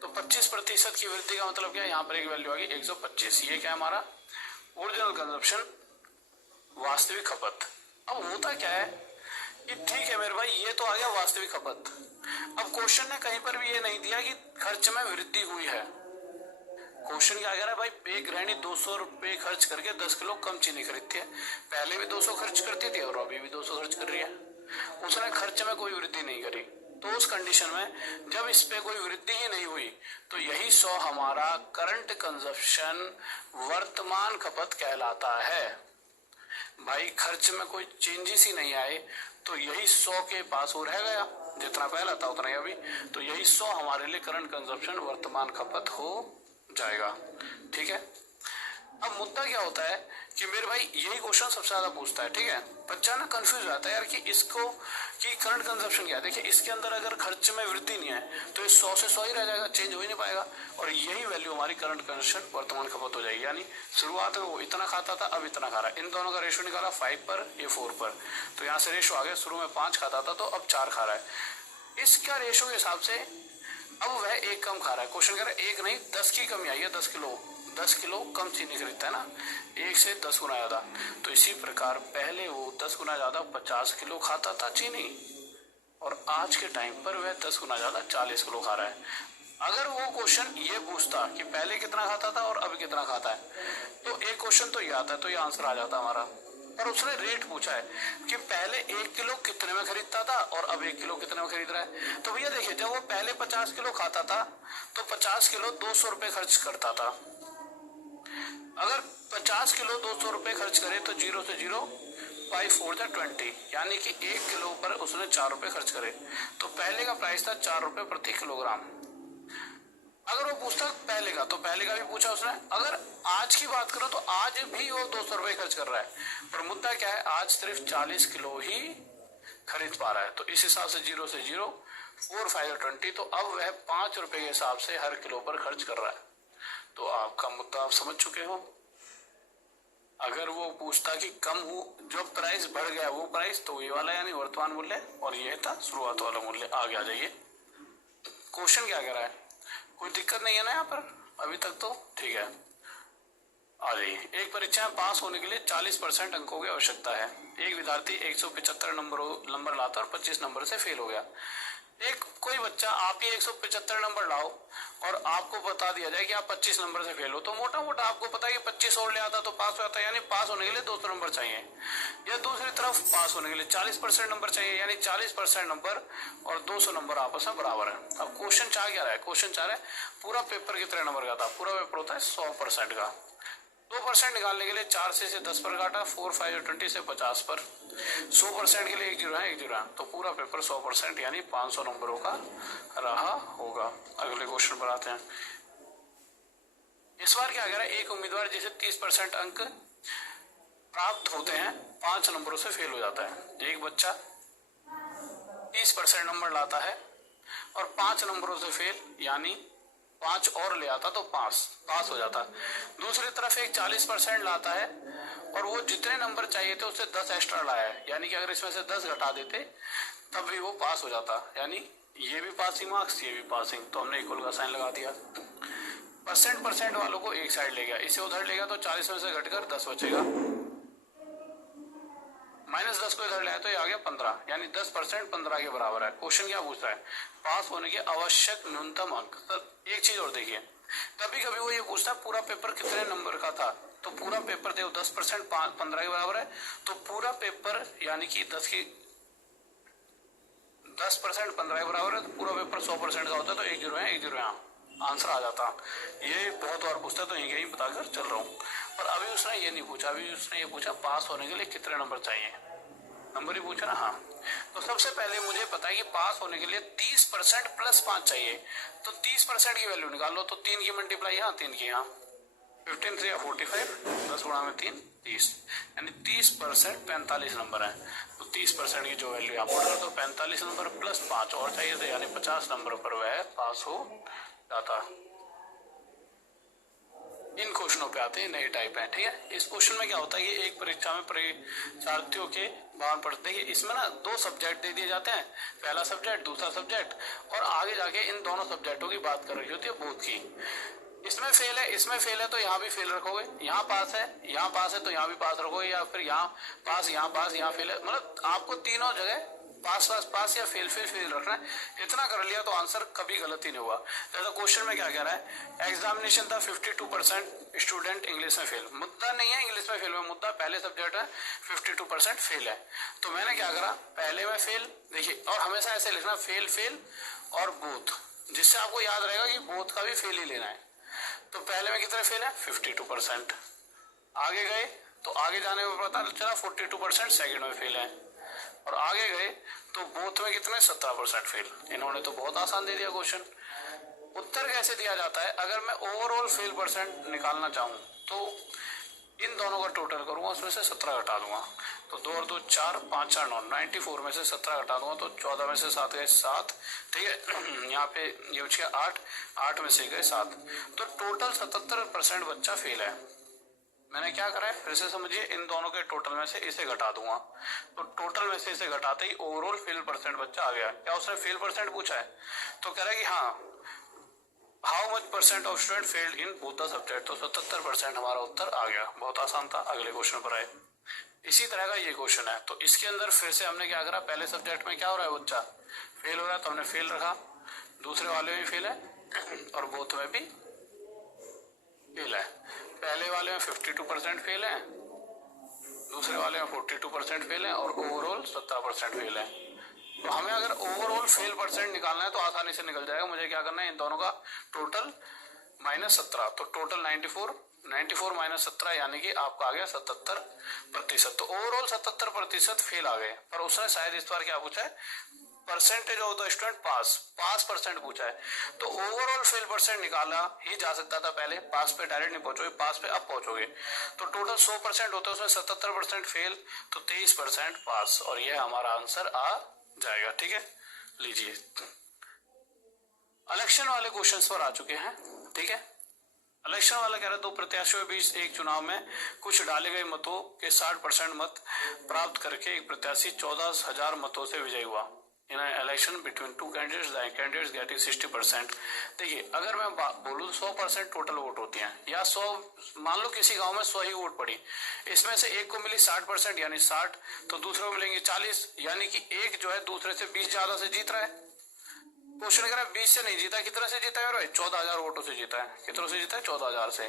तो 25% की वृद्धि का मतलब क्या है, यहाँ पर एक वैल्यू आ गई 125। ये क्या है हमारा ओरिजिनल कंजप्शन, वास्तविक खपत। अब होता क्या है कि ठीक है मेरे भाई, ये तो आ गया वास्तविक खपत। अब क्वेश्चन ने कहीं पर भी ये नहीं दिया कि खर्च में वृद्धि हुई है। क्वेश्चन क्या कह रहा है भाई, एक गृहिणी 200 रुपए खर्च करके 10 किलो कम चीनी खरीदती है। पहले भी 200 खर्च करती थी और अभी भी 200 खर्च कर रही है, उसने खर्च में कोई वृद्धि नहीं करी। तो उस कंडीशन में जब इस पे कोई वृद्धि ही नहीं हुई तो यही 100 हमारा करंट कंजप्शन, वर्तमान खपत कहलाता है। भाई खर्च में कोई चेंजेस ही नहीं आए तो यही 100 के पास वो रह गया, जितना पहला था उतना ही अभी। तो यही 100 हमारे लिए करंट कंजप्शन, वर्तमान खपत हो जाएगा। ठीक है, अब मुद्दा क्या होता है कि मेरे भाई यही क्वेश्चन सबसे ज्यादा पूछता है। ठीक है, बच्चा ना कंफ्यूज हो जाता है यार कि इसको कि करंट कंजप्शन क्या है। देखिए इसके अंदर अगर खर्च में वृद्धि नहीं है तो ये 100 से 100 ही रह जाएगा, चेंज हो ही नहीं पाएगा। और यही वैल्यू हमारी करंट कंजप्शन, वर्तमान खपत हो जाएगी। यानी शुरुआत में वो इतना खाता था, अब इतना खा रहा है। इन दोनों का रेशो निकाला 5 पर, ये 4 पर, तो यहाँ से रेशो आ गया, शुरू में 5 खाता था तो अब 4 खा रहा है। इसका रेशो के हिसाब से अब वह 1 कम खा रहा है। क्वेश्चन कह रहा है 1 नहीं 10 की कमी आई है, 10 किलो, 10 किलो कम चीनी खरीदता है ना, 1 से 10 गुना ज्यादा। तो इसी प्रकार पहले वो 10 गुना ज्यादा 50 किलो खाता था चीनी, और आज के टाइम पर वह 10 गुना ज्यादा 40 किलो खा रहा है। अगर वो क्वेश्चन ये पूछता कि पहले कितना खाता था और अब कितना खाता है, तो एक क्वेश्चन तो ये आता है, तो ये आंसर आ जाता हमारा। पर उसने रेट पूछा है कि पहले 1 किलो कितने में खरीदता था और अब 1 किलो कितने में खरीद रहा है। तो भैया देखिए, जब वो पहले 50 किलो खाता था तो 50 किलो 200 रुपए खर्च करता था। अगर 50 किलो 200 रुपए खर्च करे तो 0 से 0, 5 4 20, यानी कि 1 किलो पर उसने 4 रुपए खर्च करे। तो पहले का प्राइस था 4 रुपए प्रति किलोग्राम। अगर वो पूछता पहले का, तो पहले का भी पूछा उसने। अगर आज की बात करो तो आज भी वो 200 रुपए खर्च कर रहा है, पर मुद्दा क्या है, आज सिर्फ 40 किलो ही खरीद पा रहा है। तो इस हिसाब से 0 से 0, 4 5 20, तो अब वह 5 रुपए के हिसाब से हर किलो पर खर्च कर रहा है। तो आपका मुद्दा आप समझ चुके हो। अगर वो पूछता कि कम हो, जो प्राइस बढ़ गया वो प्राइस, तो ये वाला यानी वर्तमान मूल्य, और ये था शुरुआत वाला मूल्य। आगे आ जाइए, क्वेश्चन क्या कह रहा है, कोई दिक्कत नहीं है ना यहाँ पर अभी तक, तो ठीक है। आ जाइए, एक परीक्षा में पास होने के लिए 40% अंकों की आवश्यकता है। एक विद्यार्थी 175 नंबर लाता और 25 नंबर से फेल हो गया। एक कोई बच्चा, आप ही 175 नंबर लाओ और आपको बता दिया जाए कि आप 25 नंबर से फेल हो, तो मोटा मोटा आपको पता है कि 25 और ले आता तो पास हो जाता है, यानी पास होने के लिए 200 नंबर चाहिए। या दूसरी तरफ पास होने के लिए 40% नंबर चाहिए, यानी 40% नंबर और 200 नंबर आपस में बराबर है। अब क्वेश्चन चाह क्या रहा है, क्वेश्चन चाह रहा है पूरा पेपर कितने नंबर का था। पूरा पेपर होता है 100% का। 2% निकालने के लिए 4 से 10 पर काटा, 4 5 20 से 50 पर। 100% के लिए 1 जीरो है, 1 जीरो है, तो पूरा पेपर 100% यानी 500 नंबरों का रहा होगा। अगले क्वेश्चन पर आते हैं। इस बार क्या कह रहा है, एक उम्मीदवार जिसे 30% अंक प्राप्त होते हैं 5 नंबरों से फेल हो जाता है। एक बच्चा 30% नंबर लाता है और 5 नंबरों से फेल, यानी 5 और ले आता तो पास हो जाता। दूसरी तरफ एक 40% लाता है और वो जितने नंबर चाहिए थे उससे 10 एक्स्ट्रा लाया है, यानी कि अगर इसमें से 10 घटा देते तब भी वो पास हो जाता, यानी ये भी पासिंग मार्क्स, ये भी पासिंग। तो हमने इक्वल का साइन लगा दिया। परसेंट वालों को एक साइड ले गया, इसे उधर ले गया तो 40 में से घटकर 10 बचेगा, -10 को इधर ले आया तो ये आ गया 15, यानी 10% 15 के बराबर है। क्वेश्चन क्या पूछ रहा है, पास होने के आवश्यक न्यूनतम अंक। सर एक चीज और देखिए, कभी कभी वो ये पूछता है पूरा पेपर कितने नंबर का था, तो पूरा पेपर देखो 10% 15 के बराबर है, तो पूरा पेपर यानी कि 10% 15 के बराबर है, तो पूरा पेपर 100% का होता है, तो 1 जीरो है, 1 जीरो यहाँ आंसर आ जाता। ये बहुत बार पूछता है तो यही बताकर चल रहा हूँ। पर अभी उसने ये नहीं पूछा, अभी उसने ये पूछा पास होने के लिए कितने नंबर चाहिए। नंबर ही पूछा ना, हाँ। तो सबसे पहले मुझे पता है कि पास होने के लिए 30% प्लस 5 चाहिए, तो 30% की वैल्यू निकाल लो। तो 3 की मल्टीप्लाई यहाँ, 3 की यहाँ, 15 3 45, 10 गुणा में 3 30, यानी 30% 45 नंबर है। तो 30% की जो वैल्यू आप पुट कर दो, 45 नंबर प्लस 5 और चाहिए थे, यानी 50 नंबर पर वह पास हो जाता। इन क्वेश्चनों पे आते हैं, नए टाइप है, ठीक है। इस क्वेश्चन में क्या होता है, ये एक परीक्षा में परीक्षार्थियों के बाहर पढ़ते हैं। इसमें ना 2 सब्जेक्ट दे दिए जाते हैं, पहला सब्जेक्ट दूसरा सब्जेक्ट, और आगे जाके इन दोनों सब्जेक्टों की बात कर रही होती है बोध की। इसमें फेल है, इसमें फेल है तो यहाँ भी फेल रखोगे, यहाँ पास है, यहाँ पास है तो यहाँ भी पास रखोगे, या फिर यहाँ पास, यहाँ फेल है। मतलब आपको तीनों जगह पास पास पास या फेल फेल फेल रखना है। इतना कर लिया तो आंसर कभी गलत ही नहीं हुआ। जैसा क्वेश्चन में क्या कह रहा है, एग्जामिनेशन था 52% स्टूडेंट इंग्लिश में फेल। मुद्दा नहीं है इंग्लिश में फेल में, मुद्दा पहले सब्जेक्ट है 52% फेल है। तो मैंने क्या करा, पहले में फेल, देखिए, और हमेशा ऐसे लिखना फेल फेल और बोथ, जिससे आपको याद रहेगा कि बोथ का भी फेल ही लेना है। तो पहले में कितने फेल है, 52%। आगे गए तो आगे जाने में पता चला 42% सेकंड में फेल है, और आगे गए तो बोथ में कितने, 17% फेल। इन्होंने तो बहुत आसान दे दिया क्वेश्चन। उत्तर कैसे दिया जाता है, अगर मैं ओवरऑल फेल परसेंट निकालना चाहूं तो इन दोनों का टोटल करूंगा, उसमें से 17 घटा दूंगा। तो 2 और 2 4, 5 4 9, 94 में से 17 घटा दूंगा तो 14 में से 7 गए 7, ठीक है। यहाँ पे ये बच गया 8, 8 में से गए 7, तो टोटल 77% बच्चा फेल है। मैंने क्या करा है, फिर से समझिए, इन दोनों के टोटल में से इसे घटा दूंगा, तो टोटल में से इसे घटाते ही ओवरऑल फेल परसेंट बच्चा आ गया। क्या उसने फेल परसेंट पूछा है, तो कह रहा है कि हाँ, how much percent of student failed in both the subject, तो 77% हमारा उत्तर आ गया। बहुत आसान था। अगले क्वेश्चन पर आए। इसी तरह का ये क्वेश्चन है, तो इसके अंदर फिर से हमने क्या करा, पहले सब्जेक्ट में क्या हो रहा है, बच्चा फेल हो रहा है तो हमने फेल रखा, दूसरे वाले में फेल है और बोथ में भी फेल है। पहले वाले में 52% फेल है, दूसरे वाले में 42% फेल है, और ओवरऑल 17% फेल है। तो हमें अगर ओवरऑल फेल परसेंट निकालना है तो आसानी से निकल जाएगा। मुझे क्या करना है, इन दोनों का टोटल -17, तो टोटल 94 माइनस 17 यानी कि आपका आ गया 77%। तो ओवरऑल 77% फेल आ गए, पर उसने शायद इस बार क्या पूछा है, percentage of the student pass percent पूछा है। तो ओवरऑल फेल परसेंट निकाला ही जा सकता था पहले, पास पे डायरेक्ट नहीं पहुंचोगे, पास पे अब पहुंचोगे। तो टोटल 100% होता है, उसमें 77% फेल, तो 23% पास, और यह हमारा आंसर आ जाएगा। ठीक है, लीजिए इलेक्शन वाले क्वेश्चंस पर आ चुके हैं। ठीक है, इलेक्शन वाला कह रहा है, 2 प्रत्याशियों के बीच एक चुनाव में कुछ डाले गए मतों के 60% मत प्राप्त करके एक प्रत्याशी 14,000 मतों से विजयी हुआ। In election between 2 candidates, the candidates getting 60%। देखिए, अगर मैं बोलूँ 100% टोटल वोट होती हैं, या 100, मान लो किसी गांव में 100 ही वोट पड़ी, इसमें से एक को मिली 60% यानी 60, तो दूसरे को मिलेंगे 40, यानी कि एक जो है दूसरे से 20 ज्यादा से जीत रहा है। क्वेश्चन कह 20 से नहीं जीता, कितने से जीता है, 14,000 वोटों से जीता है। कितनों से जीता है, 14,000 से।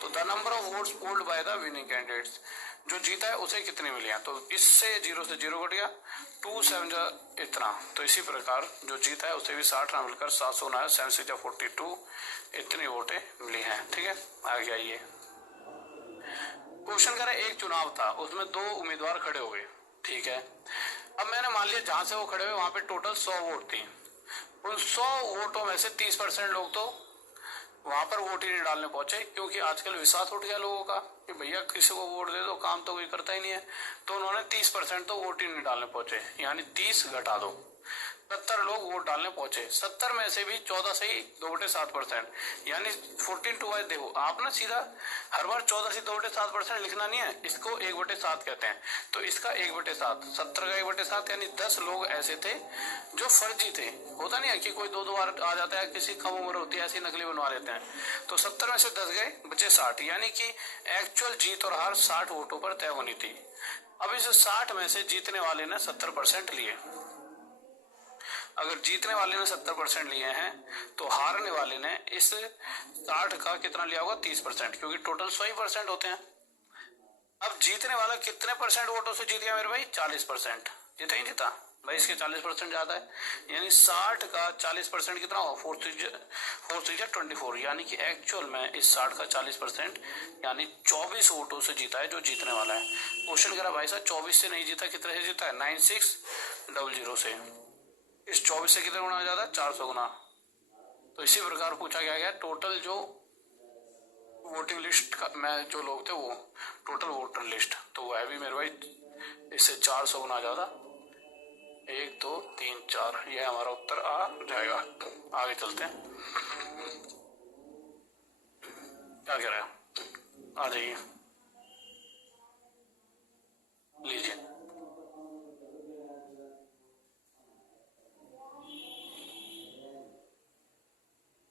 तो the number of votes polled by the winning candidates, जो जीता है उसे कितने मिले हैं, तो इससे 0 से 0 कट गया, 2 7 इतना। तो इसी प्रकार जो जीता है उसे भी 60 ना मिलकर 700 ना, 7 6 42 इतनी वोटें मिली हैं। ठीक है, आगे आइए। क्वेश्चन कह रहा है, एक चुनाव था, उसमें 2 उम्मीदवार खड़े हो गए। ठीक है, अब मैंने मान लिया जहां से वो खड़े हुए वहां पे टोटल 100 वोट थी। उन 100 वोटों में से 30% लोग तो वहां पर वोट ही नहीं डालने पहुंचे, क्योंकि आजकल विश्वास उठ गया लोगों का कि भैया किसी को वोट दे दो, काम तो कोई करता ही नहीं है। तो उन्होंने 30% तो वोट ही नहीं डालने पहुंचे, यानी 30 घटा दो, 70 लोग वोट डालने पहुंचे। 70 में से भी 14 से ही 2/7%, यानी 14 टू वाइज। देखो, आप ना सीधा हर बार 14 से 2/7% लिखना नहीं है, इसको 1/7 कहते हैं। तो इसका 1/7, 70 का 1/7, यानी 10 लोग ऐसे थे जो फर्जी थे। होता नहीं है कि कोई 2 बार आ जाता है, किसी कम उम्र होती है, ऐसी नकली बनवा लेते हैं। तो 70 में से 10 गए, बचे 60, यानी कि एक्चुअल जीत और हार 60 वोटों पर तय होनी थी। अब इस 60 में से जीतने वाले ने 70% लिए। अगर जीतने वाले ने 70% लिए हैं तो हारने वाले ने इस 60 का कितना लिया होगा, 30%, क्योंकि टोटल 100% होते हैं। अब जीतने वाला कितने परसेंट वोटों से जीत गया मेरे भाई, 40%। जीता ही जीता, भाई इसके 40% ज्यादा है, यानी 60 का 40% कितना होगा, 4 24, यानी कि एक्चुअल में इस 60 का 40% यानी 24 वोटों से जीता है जो जीतने वाला है। क्वेश्चन कह रहा भाई साहब 24 से नहीं जीता, कितने से जीता है, 9600 से। इस 24 से कितने गुना ज्यादा, 400 गुना। तो इसी प्रकार पूछा गया टोटल जो वोटिंग लिस्ट में जो लोग थे वो टोटल वोटर लिस्ट, तो वो है भी मेरे भाई इससे 400 गुना ज्यादा। 1 2 3 4 ये हमारा उत्तर आ जाएगा। आगे चलते हैं, क्या कह रहे हैं, आ जाइए लीजिए।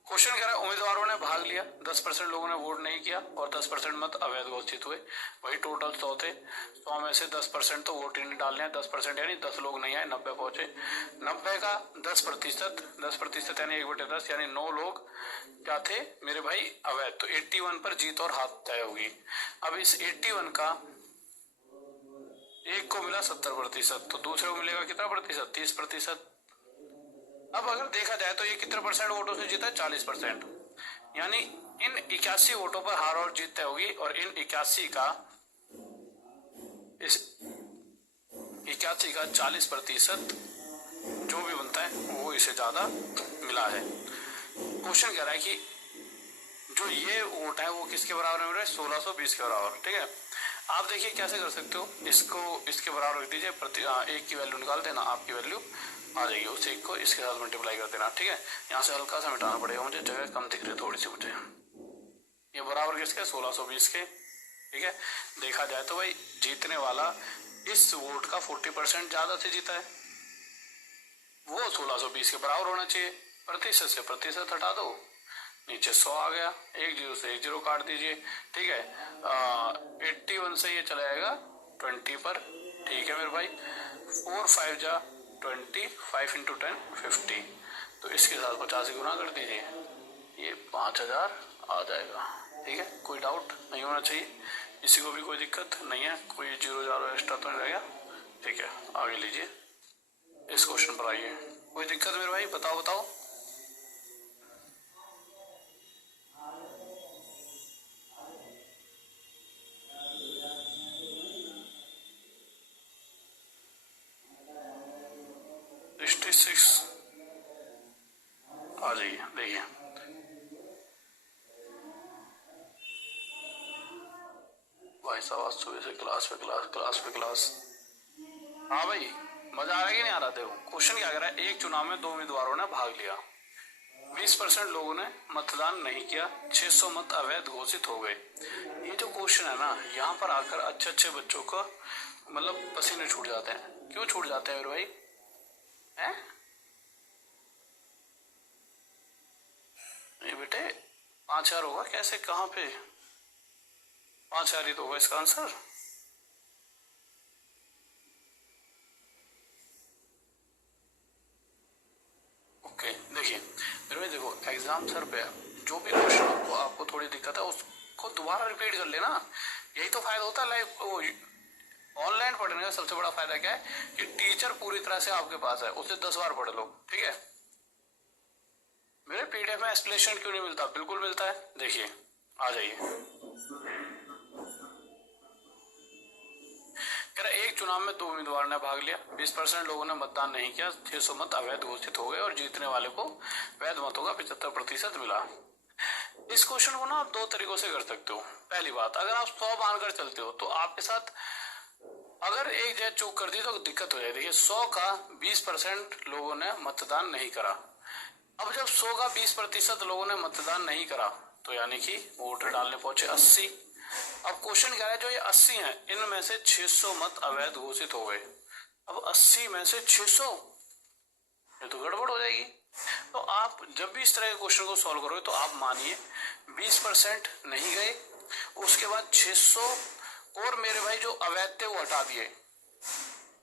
क्वेश्चन कह रहा है उम्मीदवारों ने भाग लिया, 10% लोगों ने वोट नहीं किया और 10% मत अवैध घोषित हुए। वही टोटल 100 थे, 100 में से 10% तो वोट ही नहीं डालने हैं, 10% यानी 10 लोग नहीं आए, 90 पहुंचे। 90 का 10%, 10% यानी 1/10 यानी 9 लोग क्या थे मेरे भाई, अवैध। तो 81 पर जीत और हाथ तय होगी। अब इस 81 का एक को मिला 70%, तो दूसरे को मिलेगा कितना प्रतिशत, 30%। अब अगर देखा जाए तो ये कितने परसेंट वोटों से जीता है, 40%, यानी इन 81 वोटों पर हार और जीत तय होगी। और इन 81 का इस 81 का 40% जो भी बनता है वो इसे ज्यादा मिला है। क्वेश्चन कह रहा है कि जो ये वोट है वो किसके बराबर में, 1620 के बराबर। ठीक है, आप देखिए कैसे कर सकते हो, इसको इसके बराबर रख दीजिए, एक की वैल्यू निकाल देना, आपकी वैल्यू आ जाएगी, उस एक को इसके साथ मल्टीप्लाई कर देना। ठीक है, यहाँ से हल्का सा मिटाना पड़ेगा मुझे, जगह कम दिख रही है थोड़ी सी मुझे। ये बराबर किसके, 1620 के। ठीक है, देखा जाए तो भाई जीतने वाला इस वोट का 40% ज्यादा से जीता है, वो 1620 के बराबर होना चाहिए। प्रतिशत से प्रतिशत हटा दो, नीचे 100 आ गया, 1 0 से 1 0 काट दीजिए। ठीक है, 81 से ये चला जाएगा 20 पर। ठीक है मेरे भाई, 4 5 जा 20, 5 इंटू 10 50, तो इसके साथ 50 गुना कर दीजिए, ये 5000 आ जाएगा। ठीक है, कोई डाउट नहीं होना चाहिए, इसी को भी कोई दिक्कत नहीं है, कोई 0 0 एक्स्ट्रा तो नहीं रहेगा। ठीक है, आगे लीजिए, इस क्वेश्चन पर आइए। कोई दिक्कत मेरे भाई, बताओ बताओ। आ जाइए, देखिए भाई साहब आज सुबह से क्लास। हाँ भाई, मजा आ रहा है कि नहीं आ रहा? देखो क्वेश्चन क्या कर रहा है, एक चुनाव में 2 उम्मीदवारों ने भाग लिया, 20% लोगों ने मतदान नहीं किया, 600 मत अवैध घोषित हो गए। ये जो क्वेश्चन है ना, यहाँ पर आकर अच्छे अच्छे बच्चों को मतलब पसीने छूट जाते हैं। क्यों छूट जाते हैं मेरे भाई, हैं? ये बेटे 5000 होगा कैसे, कहाँ पे 5000 ही तो होगा इसका आंसर। ओके, देखिए मेरे भाई, देखो एग्जाम सर पे जो भी क्वेश्चन आपको थोड़ी दिक्कत है उसको दोबारा रिपीट कर लेना, यही तो फायदा होता है लाइव ऑनलाइन पढ़ने का। सबसे बड़ा फायदा क्या है कि टीचर पूरी तरह से आपके पास है, उसे 10 बार पढ़ लो। ठीक है, मेरे पीडीएफ में एक्सप्लेनेशन क्यों नहीं मिलता, बिल्कुल मिलता है, देखिए आ जाइए। कह रहा एक चुनाव में 2 उम्मीदवार ने भाग लिया, 20% लोगों ने मतदान नहीं किया, 600 मत अवैध घोषित हो गए और जीतने वाले को वैध मतों का 75% मिला। इस क्वेश्चन को ना आप 2 तरीकों से कर सकते हो। पहली बात, अगर आप 100 मानकर चलते हो तो आपके साथ अगर एक जगह चूक कर दी तो दिक्कत हो जाएगी। 100 का 20% लोगों ने मतदान नहीं करा, अब जब 100 का 20% लोगों ने मतदान नहीं करा तो यानी कि वोट डालने पहुंचे 80। अब क्वेश्चन क्या है, जो ये 80 है इनमें से 600 मत अवैध घोषित हो गए। अब 80 में से 600, ये तो गड़बड़ हो जाएगी। तो आप जब भी इस तरह के क्वेश्चन को सॉल्व करोगे तो आप मानिए 20% नहीं गए, उसके बाद 600 और मेरे भाई जो अवैध थे वो हटा दिए।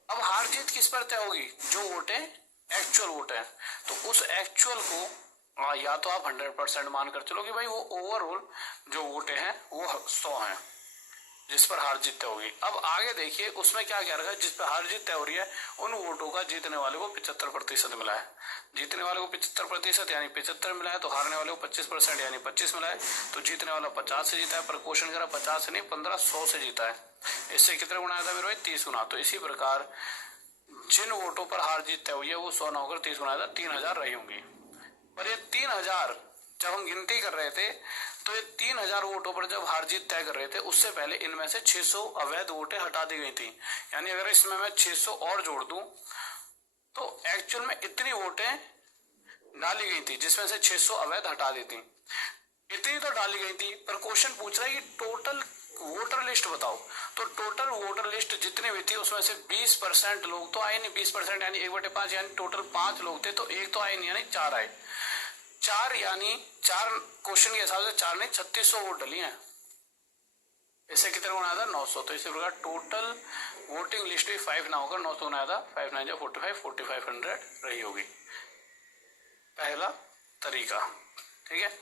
अब हार जीत किस पर तय होगी, जो वोट है एक्चुअल वोट है, तो उस एक्चुअल को या तो आप 100% मानकर चलो कि भाई वो ओवरऑल जो वोट हैं वो 100 हैं, जिस पर हार जीत तय होगी। अब आगे देखिए उसमें क्या क्या रखा है, जिस पर हार जीत तय हो रही है उन वोटों का जीतने वाले को 75% मिला है। जीतने वाले को 75% यानी 75 मिला है, तो हारने वाले को 25% यानी 25 मिला है। तो जीतने वाला 50 से जीता है, पर क्वेश्चन करा 50 से नहीं 1500 से जीता है। इससे कितने गुना आया था मेरे भाई, 30 गुना। तो इसी प्रकार जिन वोटों पर हार जीत तय हुई है वो 100 न होकर 30 गुना था, 3000 रही होंगी। पर ये 3000 जब हम गिनती कर रहे थे तो ये 3000 वोटों पर जब हार जीत तय कर रहे थे उससे पहले इनमें से 600 अवैध वोटें हटा दी गई थी। यानी अगर इसमें मैं 600 और जोड़ दूं तो एक्चुअल में इतनी वोटें डाली गई थी जिसमें से 600 अवैध हटा दी थी। इतनी तो डाली गई थी, पर क्वेश्चन पूछ रहा है कि टोटल वोटर लिस्ट बताओ। तो टोटल वोटर लिस्ट जितनी भी थी उसमें से 20% लोग तो आए नहीं, 20% यानी 1/5 यानी टोटल 5 लोग थे तो एक तो आए नहीं यानी 4 आए। 4 यानी 4 क्वेश्चन के हिसाब से 4 नहीं 3600 वोट डली है। इससे कितने गुना आया था, 900। तो इसी प्रकार टोटल वोटिंग लिस्ट भी 5 ना होकर 900 गुना आया था। 5 9 जा 45, 4500 रही होगी। पहला तरीका, ठीक है।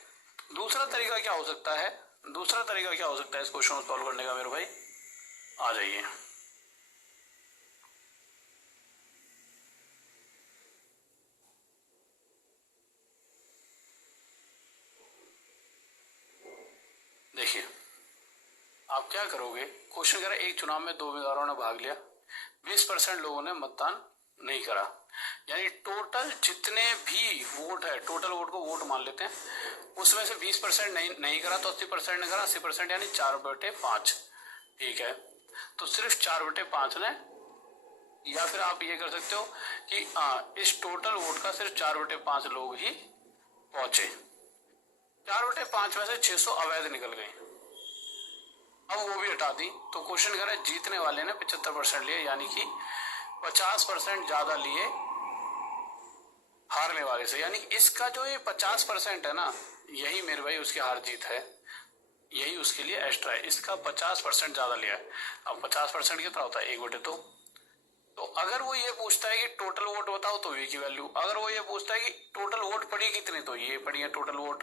दूसरा तरीका क्या हो सकता है, दूसरा तरीका क्या हो सकता है इस क्वेश्चन को सॉल्व करने का मेरे भाई, आ जाइए। देखिए आप क्या करोगे, क्वेश्चन कह रहा है एक चुनाव में 2 उम्मीदवारों ने भाग लिया, 20% लोगों ने मतदान नहीं करा, यानी टोटल जितने भी वोट है, टोटल वोट को वोट मान लेते हैं, उसमें से 20% नहीं करा तो 80% ने करा, 80% यानी 4/5। ठीक है, तो सिर्फ 4/5 ने, या फिर आप ये कर सकते हो कि इस टोटल वोट का सिर्फ 4/5 लोग ही पहुंचे। 4/5 में से 600 अवैध निकल गए, अब वो भी हटा दी। तो क्वेश्चन कह रहा है जीतने वाले ने 75% लिए, यानी कि 50% ज्यादा लिए हारने वाले से। यानी इसका जो ये 50% है ना, यही मेरे भाई उसकी हार जीत है, यही उसके लिए एक्स्ट्रा है। इसका 50% ज्यादा लिया है। अब 50% कितना होता है, 1/2। तो अगर वो ये पूछता है कि टोटल वोट बताओ तो वी की वैल्यू, अगर वो ये पूछता है कि टोटल वोट पड़ी कितनी तो ये पड़ी है टोटल वोट।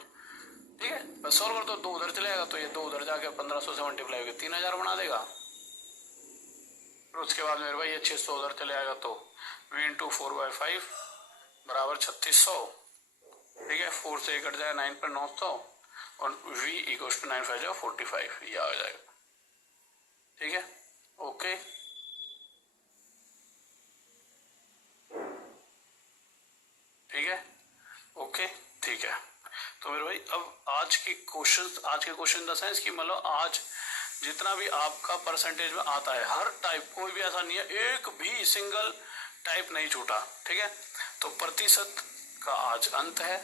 ठीक है, बस सॉल्व कर दो, 2 उधर चले जाएगा तो ये 2 उधर जाके 1500 से मल्टीप्लाई होकर 3000 बना देगा। फिर उसके बाद मेरे भाई ये 600 उधर चले आएगा तो v इंटू 4/5 बराबर 3600। ठीक है, 4 से 1 कट जाए 9 पर 900 और v इक्वल टू 9 5 45, ये आ जाएगा। ठीक है, ओके। ठीक है, ओके, ठीक है। तो मेरे भाई अब आज के क्वेश्चन द सेंस कि मतलब आज जितना भी आपका परसेंटेज में आता है हर टाइप, कोई भी ऐसा नहीं है, एक भी सिंगल टाइप नहीं छूटा। ठीक है, तो प्रतिशत का आज अंत है,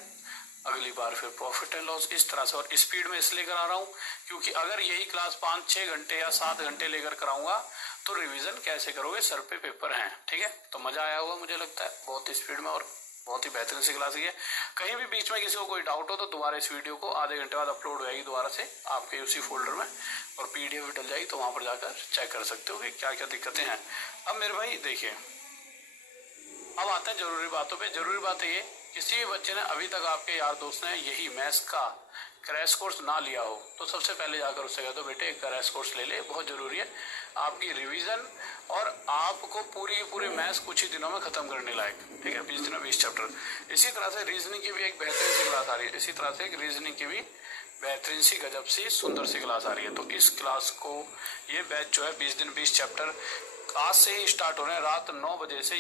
अगली बार फिर प्रॉफिट एंड लॉस इस तरह से। और स्पीड में इसलिए करा रहा हूँ क्योंकि अगर यही क्लास 5-6 घंटे या 7 घंटे लेकर कराऊंगा तो रिवीजन कैसे करोगे, सर पे पेपर है। ठीक है, तो मजा आया होगा मुझे लगता है बहुत स्पीड में, और बहुत ही बेहतरीन सी क्लास है। कहीं भी बीच में किसी को कोई डाउट हो तो दोबारा इस वीडियो को आधे घंटे बाद अपलोड हो जाएगी दोबारा से आपके उसी फोल्डर में, और पीडीएफ भी डल जाएगी, तो वहां पर जाकर चेक कर सकते हो कि क्या क्या दिक्कतें हैं। अब मेरे भाई देखिए, अब आते हैं जरूरी बातों पे। जरूरी बात ये, किसी भी बच्चे ने अभी तक आपके यार दोस्त ने यही मैथ्स का क्रैश कोर्स ना लिया हो तो सबसे पहले जाकर उससे कह दो बेटे एक क्रैश कोर्स ले ले, बहुत जरूरी है आपकी रिवीजन और आपको पूरी मैथ्स कुछ ही दिनों में खत्म करने लायक। ठीक है, 20 दिनों 20 चैप्टर। इसी तरह से रीजनिंग की भी एक बेहतरीन सी क्लास आ रही है, इसी तरह से एक रीजनिंग की भी बेहतरीन सी गजब सी सुंदर सी क्लास आ रही है। तो इस क्लास को, ये बैच जो है 20 दिन 20 चैप्टर आज से ही स्टार्ट हो रहे हैं रात 9 बजे से।